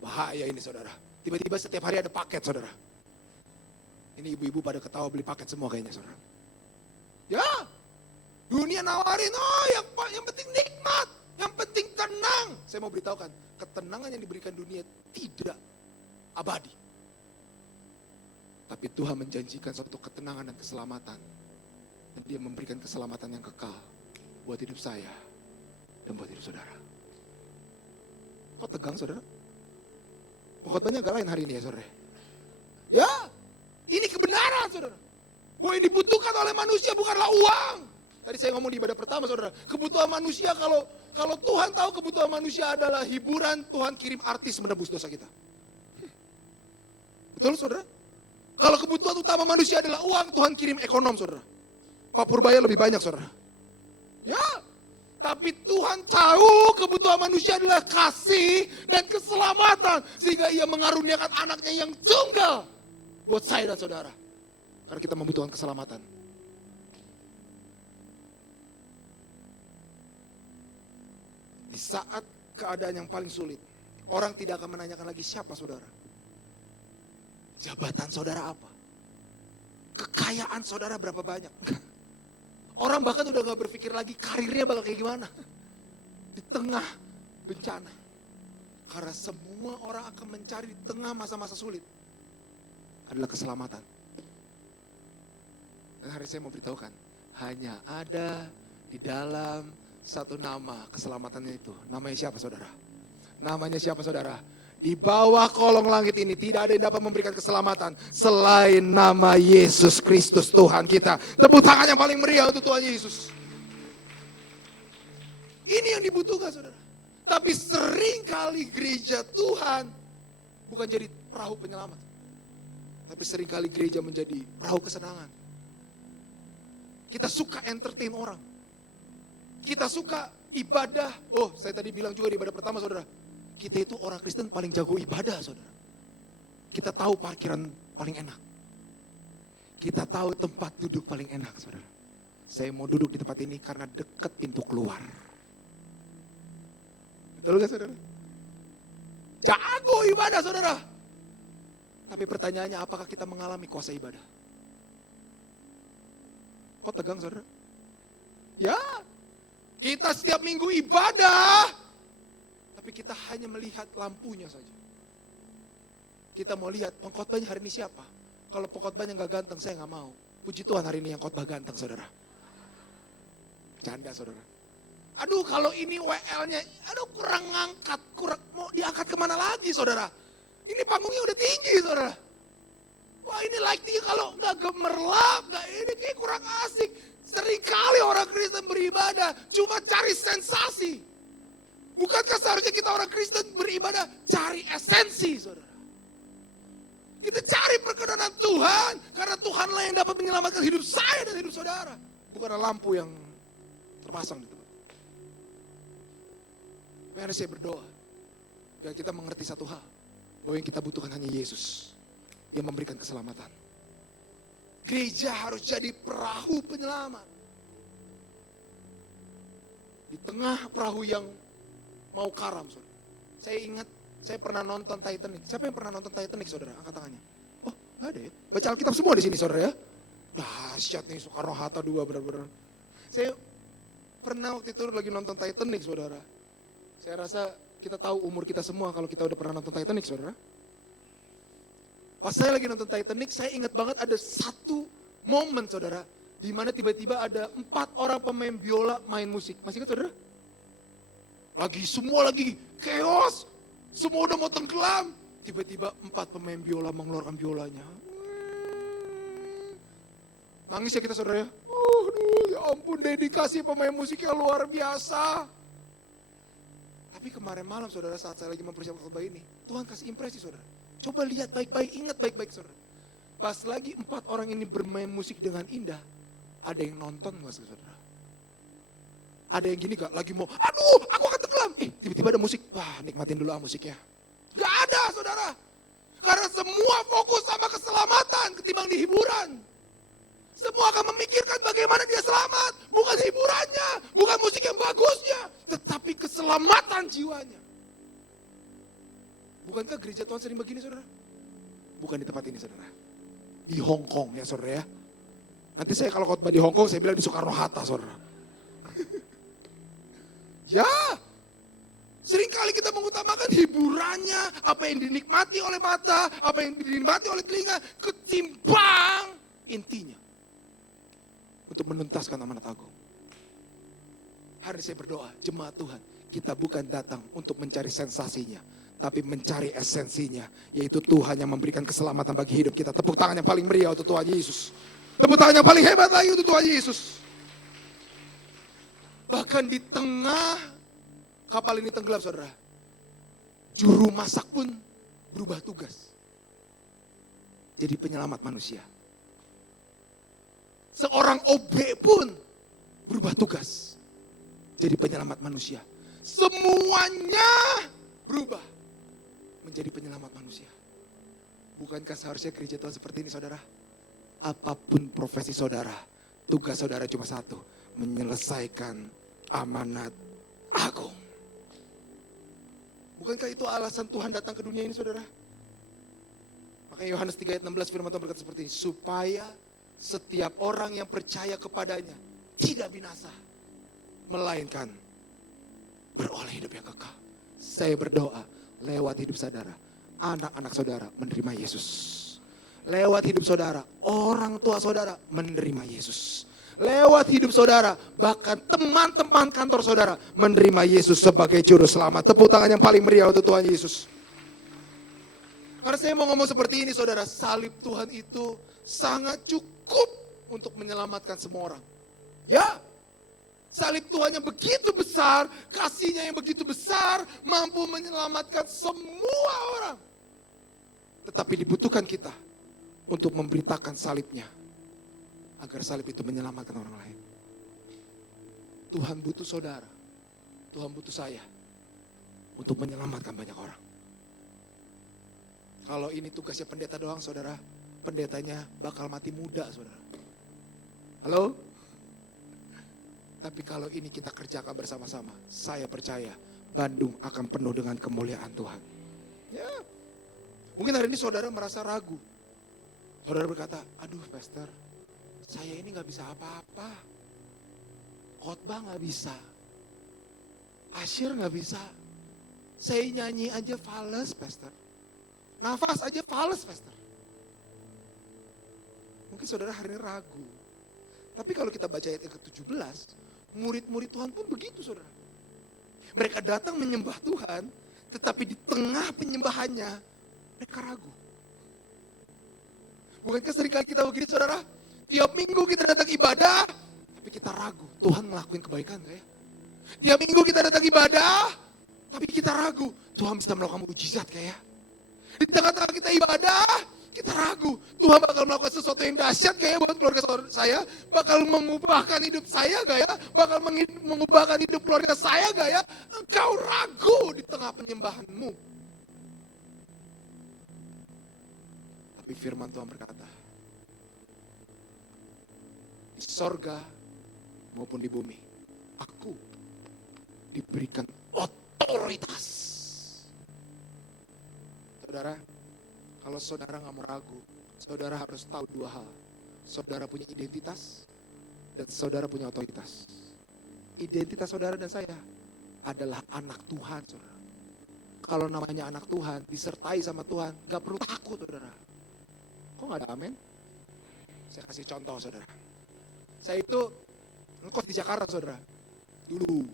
Bahaya ini, saudara. Tiba-tiba setiap hari ada paket, saudara. Ini ibu-ibu pada ketawa beli paket semua kayaknya, saudara. Ya, dunia nawarin, oh yang penting nikmat, yang penting tenang. Saya mau beritahukan, ketenangan yang diberikan dunia tidak abadi. Tapi Tuhan menjanjikan suatu ketenangan dan keselamatan. Dan Dia memberikan keselamatan yang kekal buat hidup saya dan buat hidup saudara. Kok tegang, saudara? Pengkhotbahnya agak lain hari ini ya, saudara. Ya, ini kebenaran, saudara. Bahwa yang dibutuhkan oleh manusia bukanlah uang. Tadi saya ngomong di ibadah pertama, saudara. Kebutuhan manusia, kalau Tuhan tahu kebutuhan manusia adalah hiburan, Tuhan kirim artis menebus dosa kita. Betul, saudara? Kalau kebutuhan utama manusia adalah uang, Tuhan kirim ekonom, saudara. Pak Purbaya lebih banyak, saudara. Ya, tapi Tuhan tahu kebutuhan manusia adalah kasih dan keselamatan. Sehingga Ia mengaruniakan anaknya yang tunggal buat saya dan saudara. Karena kita membutuhkan keselamatan. Di saat keadaan yang paling sulit, orang tidak akan menanyakan lagi siapa saudara. Jabatan saudara apa? Kekayaan saudara berapa banyak? Orang bahkan udah gak berpikir lagi karirnya bakal kayak gimana. Di tengah bencana. Karena semua orang akan mencari di tengah masa-masa sulit adalah keselamatan. Dan hari saya mau beritahukan, hanya ada di dalam satu nama keselamatannya itu. Namanya siapa, saudara? Namanya siapa, saudara? Di bawah kolong langit ini tidak ada yang dapat memberikan keselamatan selain nama Yesus Kristus Tuhan kita. Tepuk tangan yang paling meriah untuk Tuhan Yesus. Ini yang dibutuhkan, saudara. Tapi seringkali gereja Tuhan bukan jadi perahu penyelamat. Tapi seringkali gereja menjadi perahu kesenangan. Kita suka entertain orang. Kita suka ibadah. Oh, saya tadi bilang juga di ibadah pertama, saudara. Kita itu orang Kristen paling jago ibadah, saudara. Kita tahu parkiran paling enak. Kita tahu tempat duduk paling enak, saudara. Saya mau duduk di tempat ini karena dekat pintu keluar. Betul gak, saudara? Jago ibadah, saudara. Tapi pertanyaannya, apakah kita mengalami kuasa ibadah? Kok tegang, saudara? Ya, kita setiap minggu ibadah, tapi kita hanya melihat lampunya saja. Kita mau lihat pengkhotbahnya hari ini siapa. Kalau pengkhotbahnya gak ganteng, saya gak mau. Puji Tuhan hari ini yang khotbah ganteng, saudara. Canda, saudara. Aduh, kalau ini WL-nya, aduh kurang ngangkat, kurang mau diangkat kemana lagi, saudara. Ini panggungnya udah tinggi, saudara. Wah, ini lighting kalau gak gemerlap, gak ini kayak kurang asik. Seringkali orang Kristen beribadah cuma cari sensasi. Bukankah seharusnya kita orang Kristen beribadah cari esensi, saudara? Kita cari perkenanan Tuhan, karena Tuhanlah yang dapat menyelamatkan hidup saya dan hidup saudara. Bukanlah lampu yang terpasang di tempat. Karena saya berdoa, biar kita mengerti satu hal, bahwa yang kita butuhkan hanya Yesus yang memberikan keselamatan. Gereja harus jadi perahu penyelamat. Di tengah perahu yang mau karam, saudara. Saya ingat, saya pernah nonton Titanic. Siapa yang pernah nonton Titanic, saudara? Angkat tangannya. Oh, nggak ada ya? Baca Alkitab semua di sini, saudara ya? Dahsyat nih, Soekarno-Hatta 2 benar-benar. Saya pernah waktu itu lagi nonton Titanic, saudara. Saya rasa kita tahu umur kita semua kalau kita udah pernah nonton Titanic, saudara. Pas saya lagi nonton Titanic, saya ingat banget ada satu momen, saudara, di mana tiba-tiba ada 4 orang pemain biola main musik. Masih ingat, saudara? Semua lagi chaos, semua udah mau tenggelam. Tiba-tiba 4 pemain biola mengeluarkan biolanya. Nangis ya kita saudara ya. Ya ampun, dedikasi pemain musiknya luar biasa. Tapi kemarin malam saudara, saat saya lagi mempersiapkan khotbah ini, Tuhan kasih impresi saudara. Coba lihat baik-baik, ingat baik-baik saudara. Pas lagi 4 orang ini bermain musik dengan indah, ada yang nonton gak saudara? Ada yang gini gak? Lagi mau, aduh aku akan tenggelam. Tiba-tiba ada musik, wah nikmatin dulu musiknya. Gak ada saudara. Karena semua fokus sama keselamatan ketimbang di hiburan. Semua akan memikirkan bagaimana dia selamat. Bukan hiburannya, bukan musik yang bagusnya, tetapi keselamatan jiwanya. Bukankah gereja Tuhan sering begini saudara? Bukan di tempat ini saudara. Di Hong Kong ya saudara ya. Nanti saya kalau khotbah di Hong Kong saya bilang di Soekarno-Hatta saudara. Ya, seringkali kita mengutamakan hiburannya, apa yang dinikmati oleh mata, apa yang dinikmati oleh telinga, ketimbang intinya. Untuk menuntaskan amanat agung. Hari ini saya berdoa, jemaat Tuhan, kita bukan datang untuk mencari sensasinya, tapi mencari esensinya, yaitu Tuhan yang memberikan keselamatan bagi hidup kita. Tepuk tangan yang paling meriah untuk Tuhan Yesus. Tepuk tangan yang paling hebat lagi untuk Tuhan Yesus. Bahkan di tengah kapal ini tenggelam saudara, juru masak pun berubah tugas. Jadi penyelamat manusia. Seorang OB pun berubah tugas. Jadi penyelamat manusia. Semuanya berubah menjadi penyelamat manusia. Bukankah seharusnya gereja Tuhan seperti ini saudara? Apapun profesi saudara, tugas saudara cuma satu, menyelesaikan amanat agung. Bukankah itu alasan Tuhan datang ke dunia ini saudara? Makanya Yohanes 3 ayat 16 firman Tuhan berkata seperti ini, supaya setiap orang yang percaya kepadanya tidak binasa, melainkan beroleh hidup yang kekal. Saya berdoa lewat hidup saudara, anak-anak saudara menerima Yesus. Lewat hidup saudara, orang tua saudara menerima Yesus. Lewat hidup saudara, bahkan teman-teman kantor saudara menerima Yesus sebagai juru selamat. Tepuk tangan yang paling meriah untuk Tuhan Yesus. Karena saya mau ngomong seperti ini saudara, salib Tuhan itu sangat cukup untuk menyelamatkan semua orang. Ya, salib Tuhan yang begitu besar, kasihnya yang begitu besar, mampu menyelamatkan semua orang. Tetapi dibutuhkan kita untuk memberitakan salibnya, agar salib itu menyelamatkan orang lain. Tuhan butuh saudara, Tuhan butuh saya, untuk menyelamatkan banyak orang. Kalau ini tugasnya pendeta doang saudara, pendetanya bakal mati muda saudara. Halo? Tapi kalau ini kita kerjakan bersama-sama, saya percaya Bandung akan penuh dengan kemuliaan Tuhan. Ya. Mungkin hari ini saudara merasa ragu. Saudara berkata, aduh pastor, saya ini gak bisa apa-apa. Khotbah gak bisa. Asyir gak bisa. Saya nyanyi aja fales pastor. Nafas aja fales pastor. Mungkin saudara hari ini ragu. Tapi kalau kita baca ayat yang ke-17, murid-murid Tuhan pun begitu saudara. Mereka datang menyembah Tuhan, tetapi di tengah penyembahannya, mereka ragu. Bukankah seringkali kita begini saudara? Tiap minggu kita datang ibadah, tapi kita ragu, Tuhan ngelakuin kebaikan gak ya? Tiap minggu kita datang ibadah, tapi kita ragu, Tuhan bisa melakukan mujizat gak ya? Di tengah-tengah kita ibadah, kita ragu, Tuhan bakal melakukan sesuatu yang dahsyat gak ya buat keluarga saya? Bakal mengubahkan hidup saya gak ya? Bakal mengubahkan hidup keluarga saya gak ya? Engkau ragu di tengah penyembahanmu. Tapi firman Tuhan berkata, di sorga maupun di bumi, aku diberikan otoritas. Saudara, kalau saudara gak mau ragu, saudara harus tahu dua hal. Saudara punya identitas, dan saudara punya otoritas. Identitas saudara dan saya adalah anak Tuhan, saudara. Kalau namanya anak Tuhan, disertai sama Tuhan, gak perlu takut, saudara. Kok gak ada amin? Saya kasih contoh, saudara. Saya itu ngekos di Jakarta, saudara. Dulu.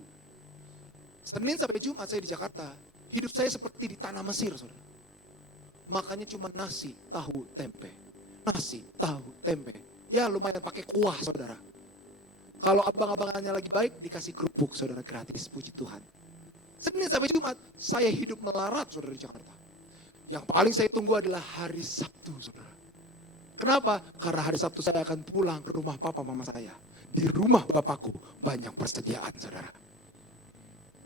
Senin sampai Jumat saya di Jakarta. Hidup saya seperti di tanah Mesir, saudara. Makannya cuma nasi, tahu, tempe. Nasi, tahu, tempe. ya lumayan pakai kuah saudara. Kalau abang-abangannya lagi baik, dikasih kerupuk saudara gratis, puji Tuhan. Senin sampai Jumat, saya hidup melarat saudara di Jakarta. Yang paling saya tunggu adalah hari Sabtu saudara. Kenapa? Karena hari Sabtu saya akan pulang ke rumah papa mama saya. Di rumah bapakku banyak persediaan saudara.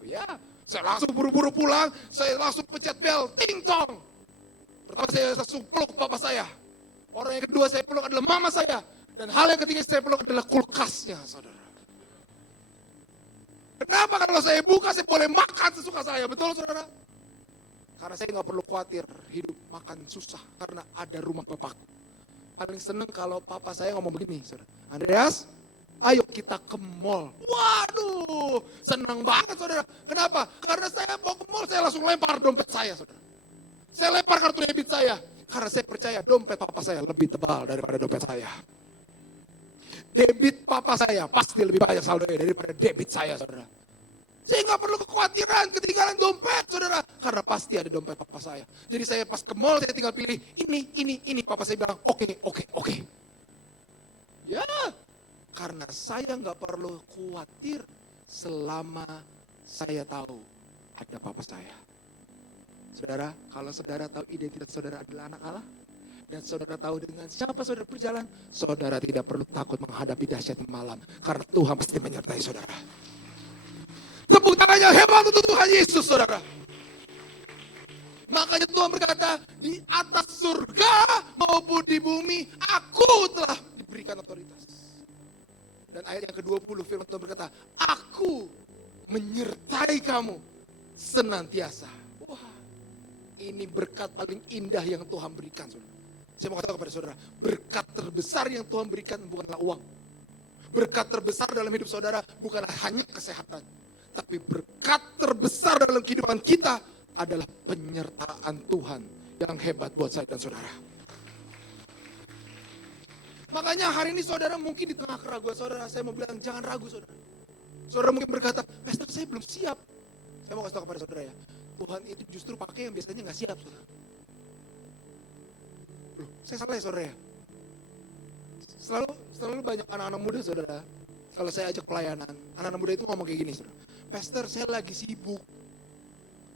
Ya, saya langsung buru-buru pulang, saya langsung pencet bel, ting tong. Pertama saya langsung peluk papa saya. Orang yang kedua saya peluk adalah mama saya. Dan hal yang ketiga saya peluk adalah kulkasnya, saudara. Kenapa kalau saya buka saya boleh makan sesuka saya, betul saudara? Karena saya nggak perlu khawatir hidup makan susah karena ada rumah bapakku. Paling seneng kalau papa saya ngomong begini, saudara. Andreas, ayo kita ke mall. Waduh, senang banget saudara. Kenapa? Karena saya mau ke mall saya langsung lempar dompet saya, saudara. Saya lempar kartu debit saya. Karena saya percaya dompet papa saya lebih tebal daripada dompet saya. Debit papa saya pasti lebih banyak saldonya daripada debit saya, saudara. Saya nggak perlu kekhawatiran ketinggalan dompet, saudara. Karena pasti ada dompet papa saya. Jadi saya pas ke mall, saya tinggal pilih ini. Papa saya bilang, oke. Ya, karena saya nggak perlu khawatir selama saya tahu ada papa saya. Saudara, kalau saudara tahu identitas saudara adalah anak Allah, dan saudara tahu dengan siapa saudara berjalan, saudara tidak perlu takut menghadapi dahsyat malam, karena Tuhan pasti menyertai saudara. Tepuk tangannya hebat untuk Tuhan Yesus, saudara. Makanya Tuhan berkata, di atas surga maupun di bumi, aku telah diberikan otoritas. Dan ayat yang ke-20 firman Tuhan berkata, aku menyertai kamu senantiasa. Wah, ini berkat paling indah yang Tuhan berikan, saudara. Saya mau katakan kepada saudara, berkat terbesar yang Tuhan berikan bukanlah uang. Berkat terbesar dalam hidup saudara bukanlah hanya kesehatan. Tapi berkat terbesar dalam kehidupan kita adalah penyertaan Tuhan yang hebat buat saya dan saudara. Makanya hari ini saudara mungkin di tengah keraguan saudara, saya mau bilang jangan ragu saudara. Saudara mungkin berkata, pastor saya belum siap. Saya mau kasih tahu kepada saudara ya, Tuhan itu justru pakai yang biasanya gak siap saudara. Loh, saya salah ya saudara ya? Selalu banyak anak-anak muda saudara, kalau saya ajak pelayanan, anak-anak muda itu ngomong kayak gini saudara. Pastor saya lagi sibuk.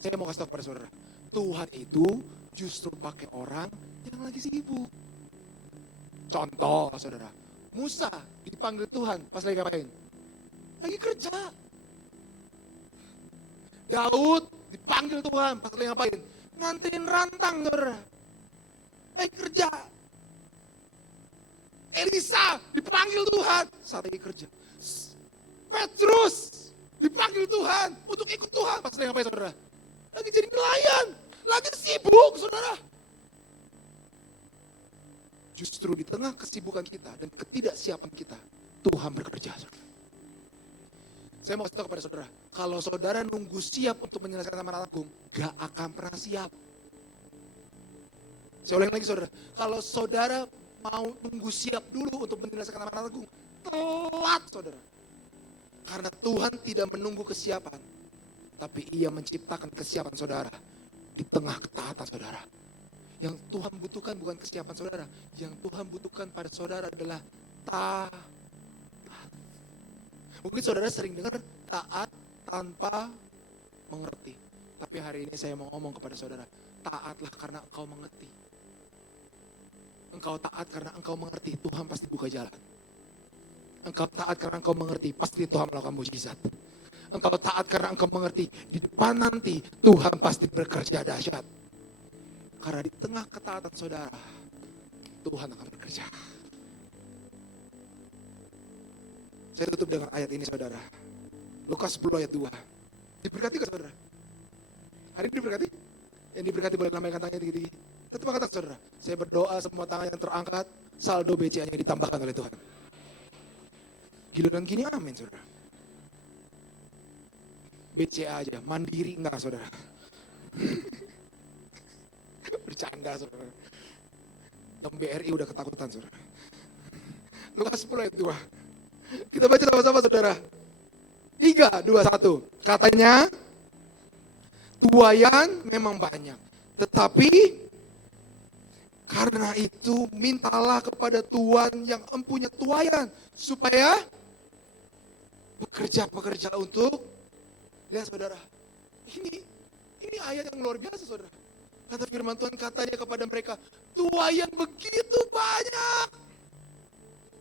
Saya mau kasih tahu kepada saudara, Tuhan itu justru pakai orang yang lagi sibuk. Contoh saudara, Musa dipanggil Tuhan pas lagi ngapain? Lagi kerja. Daud dipanggil Tuhan pas lagi ngapain? Nganterin rantang saudara. Lagi kerja. Elisa dipanggil Tuhan saat lagi kerja. Petrus dipanggil Tuhan untuk ikut Tuhan pas lagi ngapain saudara? Lagi jadi nelayan, lagi sibuk saudara. Justru di tengah kesibukan kita dan ketidaksiapan kita, Tuhan bekerja saudara. Saya mau kasih tahu kepada saudara, kalau saudara nunggu siap untuk menyelesaikan amanat agung, gak akan pernah siap. Saya ulangi lagi saudara, kalau saudara mau nunggu siap dulu untuk menyelesaikan amanat agung, telat saudara. Karena Tuhan tidak menunggu kesiapan, tapi Ia menciptakan kesiapan saudara di tengah ketaatan saudara. Yang Tuhan butuhkan bukan kesiapan saudara, yang Tuhan butuhkan pada saudara adalah taat. Mungkin saudara sering dengar taat tanpa mengerti. Tapi hari ini saya mau ngomong kepada saudara, taatlah karena engkau mengerti. Engkau taat karena engkau mengerti, Tuhan pasti buka jalan. Engkau taat karena engkau mengerti, pasti Tuhan melakukan mujizat. Engkau taat karena engkau mengerti, di depan nanti Tuhan pasti bekerja dahsyat. Karena di tengah ketaatan saudara, Tuhan akan bekerja. Saya tutup dengan ayat ini saudara. Lukas 10 ayat 2. Diberkati gak saudara? Hari ini diberkati? Yang diberkati boleh lambaikan tangannya tinggi-tinggi. Tetap angkat saudara. Saya berdoa semua tangan yang terangkat, saldo BCA-nya ditambahkan oleh Tuhan. Giliran gini amin saudara. BCA aja, mandiri enggak saudara. Bercanda saudara. Yang BRI udah ketakutan saudara. Lukas 10 ayat 2. Kita baca sama-sama saudara. 3, 2, 1. Katanya, tuayan memang banyak. Tetapi, Karena itu mintalah kepada Tuhan yang empunya tuayan supaya pekerja-pekerja untuk, lihat saudara, ini ayat yang luar biasa saudara. Kata firman Tuhan katanya kepada mereka, tuayan begitu banyak,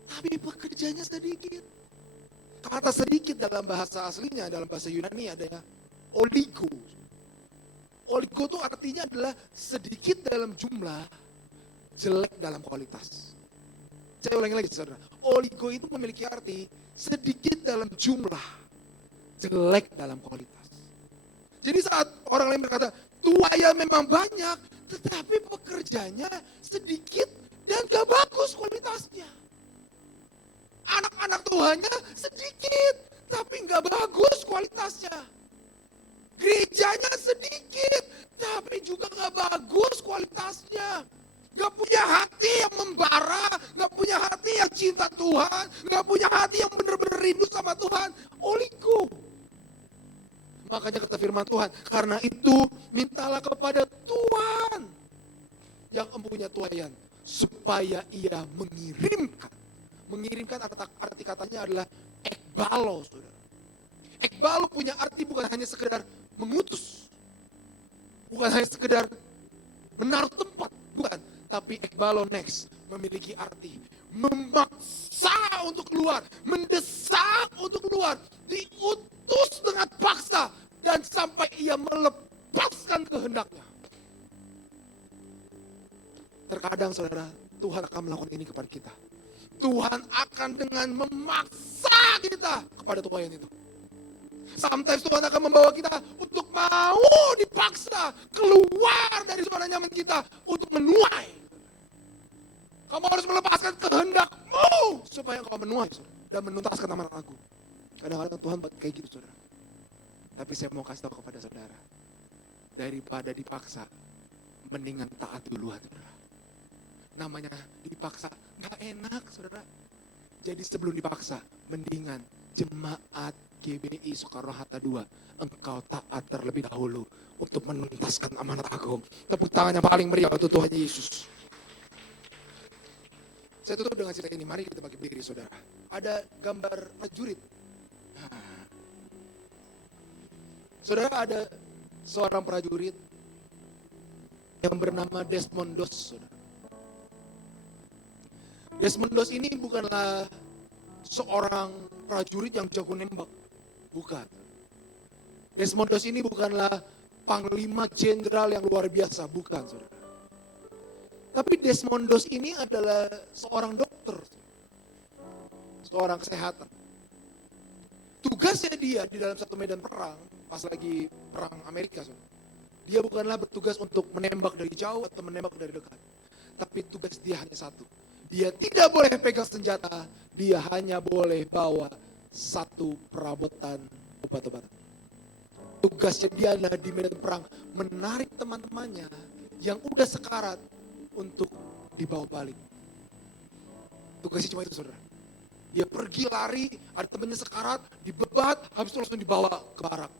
tapi pekerjanya sedikit. Kata sedikit dalam bahasa aslinya, dalam bahasa Yunani ada ya, oligo. Oligo itu artinya adalah sedikit dalam jumlah, jelek dalam kualitas. Saya ulangi lagi saudara, oligo itu memiliki arti sedikit dalam jumlah, jelek dalam kualitas. Jadi saat orang lain berkata, tuayan memang banyak, tetapi pekerjanya sedikit dan gak bagus kualitasnya. Anak-anak Tuhannya sedikit, tapi gak bagus kualitasnya. Gerejanya sedikit, tapi juga gak bagus kualitasnya. Gak punya hati yang membara, gak punya hati yang cinta Tuhan, gak punya hati yang benar-benar rindu sama Tuhan. Oligo. Makanya kata firman Tuhan, karena itu mintalah kepada Tuhan yang empunya tuayan, supaya ia mengirimkan. Mengirimkan arti katanya adalah ekbalo, saudara. Ekbalo punya arti bukan hanya sekedar mengutus, bukan hanya sekedar menaruh tempat, bukan. Tapi ekbalo next memiliki arti memaksa untuk keluar, mendesak untuk keluar, diutus dengan paksa dan sampai ia melepaskan kehendaknya. Terkadang saudara, Tuhan akan melakukan ini kepada kita. Tuhan akan dengan memaksa kita kepada tuayan itu. Sometimes Tuhan akan membawa kita untuk mau dipaksa keluar dari zona nyaman kita untuk menuai. Kamu harus melepaskan kehendakmu supaya kau menuai dan menuntaskan amanat aku. Kadang-kadang Tuhan buat kayak gitu saudara. Tapi saya mau kasih tahu kepada saudara, daripada dipaksa, mendingan taat duluan saudara. Namanya dipaksa gak enak saudara. Jadi sebelum dipaksa, mendingan jemaat GBI Soekarno-Hatta II, engkau taat terlebih dahulu untuk menuntaskan amanat agung. Tepuk tangan yang paling meriah untuk Tuhan Yesus. Saya tutup dengan cerita ini, mari kita bagi berdiri saudara. Ada gambar prajurit. Saudara, ada seorang prajurit yang bernama Desmond Doss. Saudara. Desmond Doss ini bukanlah seorang prajurit yang jago nembak. Bukan. Desmond Doss ini bukanlah panglima jenderal yang luar biasa. Bukan, saudara. Tapi Desmond Doss ini adalah seorang dokter. Seorang kesehatan. Tugasnya dia di dalam satu medan perang, pas lagi perang Amerika, saudara. Dia bukanlah bertugas untuk menembak dari jauh atau menembak dari dekat. Tapi tugas dia hanya satu. Dia tidak boleh pegang senjata, dia hanya boleh bawa satu perabotan obat-obatan. Tugasnya dia adalah di medan perang, menarik teman-temannya yang udah sekarat untuk dibawa balik. Tugasnya cuma itu saudara. Dia pergi lari, ada temannya sekarat, dibebat, habis itu langsung dibawa ke barak.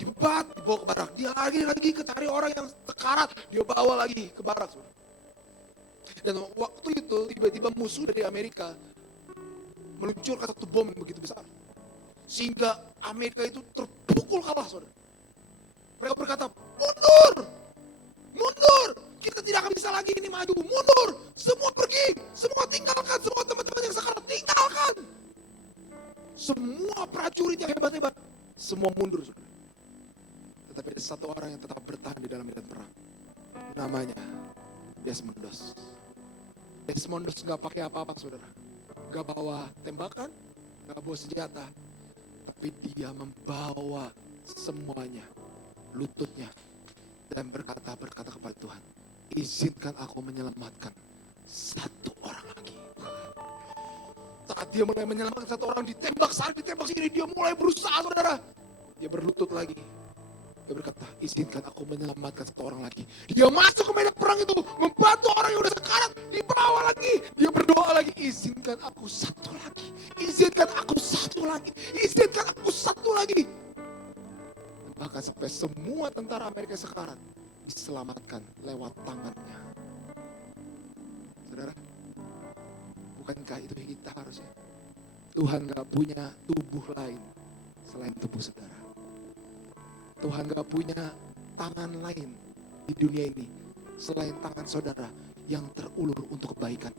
Dibebat, dibawa ke barak. Dia lagi cari orang yang sekarat, dia bawa lagi ke barak saudara. Dan waktu itu tiba-tiba musuh dari Amerika meluncurkan satu bom yang begitu besar. Sehingga Amerika itu terpukul kalah saudara. Mereka berkata, mundur, mundur, kita tidak akan bisa lagi ini maju, mundur, semua pergi, semua tinggalkan, semua teman-teman yang sekarang tinggalkan. Semua prajurit yang hebat-hebat, semua mundur saudara. Tetapi ada satu orang yang tetap bertahan di dalam medan perang. Namanya Desmond Doss. Desmond Doss gak pakai apa-apa saudara. Gak bawa tembakan, gak bawa senjata. Tapi dia membawa semuanya, lututnya. Dan berkata kepada Tuhan, izinkan aku menyelamatkan satu orang lagi. Saat dia mulai menyelamatkan satu orang, ditembak sana, ditembak sini, dia mulai berusaha saudara. Dia berlutut lagi. Dia berkata, izinkan aku menyelamatkan satu orang lagi. Dia masuk ke medan perang itu, membantu orang yang udah sekarat, dibawa lagi. Dia berdoa lagi, izinkan aku satu lagi. Izinkan aku satu lagi. Izinkan aku satu lagi. Bahkan sampai semua tentara Amerika sekarat diselamatkan lewat tangannya. Bukankah itu kita harusnya? Tuhan gak punya tubuh lain selain tubuh saudara. Tuhan gak punya tangan lain di dunia ini selain tangan saudara yang terulur untuk kebaikan.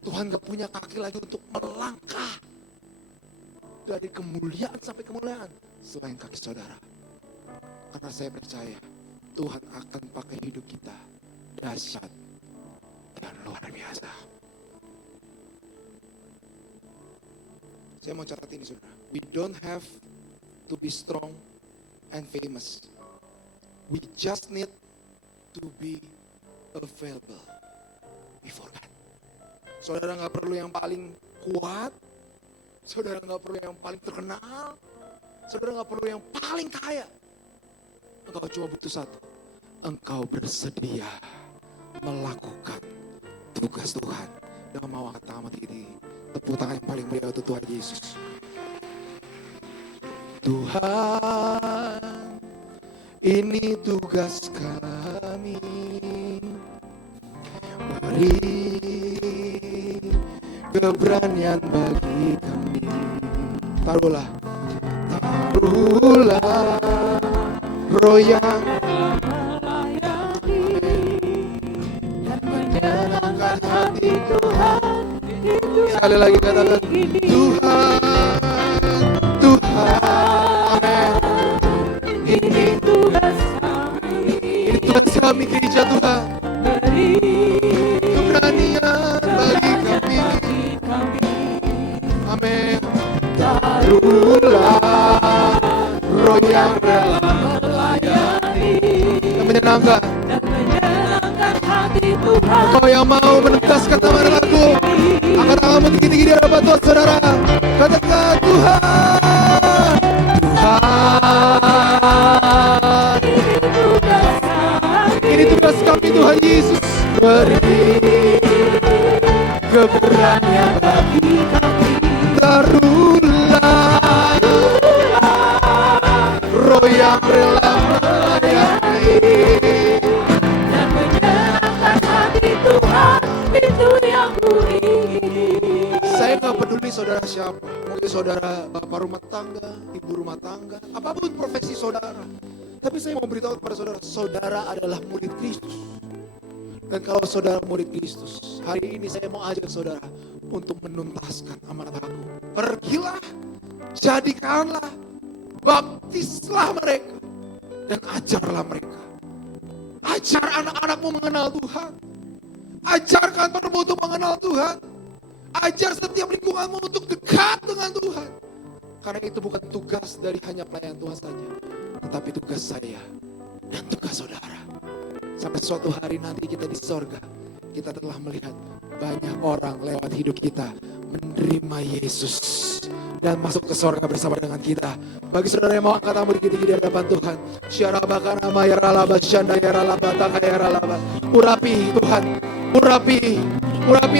Tuhan gak punya kaki lagi untuk melangkah dari kemuliaan sampai kemuliaan selain kaki saudara. Karena saya percaya Tuhan akan pakai hidup kita dahsyat dan luar biasa. Saya mau catat ini saudara. We don't have to be strong and famous. We just need to be available before God. Saudara gak perlu yang paling kuat. Saudara gak perlu yang paling terkenal. Saudara gak perlu yang paling kaya. Engkau cuma butuh satu. Engkau bersedia melakukan tugas Tuhan. Dan mau angkat tangan tinggi. Tepuk tangan yang paling mulia untuk Tuhan Yesus. Tuhan, ini tugas kami. Beri keberanian bagi kami. Taruhlah roh yang dan menyenangkan hati Tuhan. Sekali lagi katakan Tuhan, ini tugas kami gereja Tuhan. Beri keberanian bagi kami. Amin. Taruhlah roh yang rela melayani dan menyenangkan hati Tuhan. Kau yang mau menentaskan nama lagu, angkat tanganmu tinggi-tinggi di hadapan Tuhan saudara. Katakan Tuhan, ini tugas kami Tuhan Yesus. Beri keberanian bagi kami. Taruhlah roh yang rela melayani dan menyenangkan hati Tuhan. Itu yang ku ingini. Saya gak peduli saudara siapa. Mungkin saudara bapak rumah tangga, ibu rumah tangga, apapun profesi saudara. Tapi saya mau beritahu kepada saudara, saudara adalah murid Kristus. Dan kalau saudara murid Kristus, hari ini saya mau ajak saudara untuk menuntaskan amanat aku. Pergilah, jadikanlah, baptislah mereka, dan ajarlah mereka. Ajar anak-anakmu mengenal Tuhan. Ajar kantormu untuk mengenal Tuhan. Ajar setiap lingkunganmu untuk dekat dengan Tuhan. Karena itu bukan tugas dari hanya pelayan Tuhan saja, tetapi tugas saya dan tugas saudara. Sampai suatu hari nanti kita di sorga, kita telah melihat banyak orang lewat hidup kita menerima Yesus dan masuk ke sorga bersama dengan kita. Bagi saudara yang mau angkat tangan tinggi di hadapan Tuhan, syarabakana mayaralaba syandayaralaba takayaralaba. Urapi Tuhan, urapi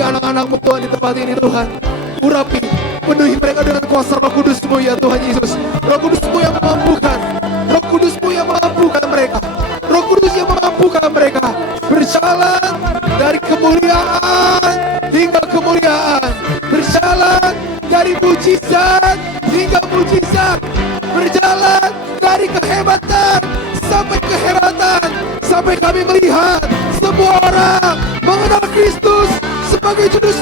anak-anakmu Tuhan di tempat ini Tuhan. Urapi, penuhi mereka dengan kuasa Roh Kudus-Mu ya Tuhan Yesus. Roh Kudus-Mu yang memampukan, Roh Kudus-Mu yang memampukan mereka. Roh Kudus yang memampukan mereka berjalan dari kemuliaan hingga kemuliaan, berjalan dari mujizat hingga mujizat, berjalan dari kehebatan sampai kehebatan, sampai kami melihat semua orang mengenal Kristus sebagai juru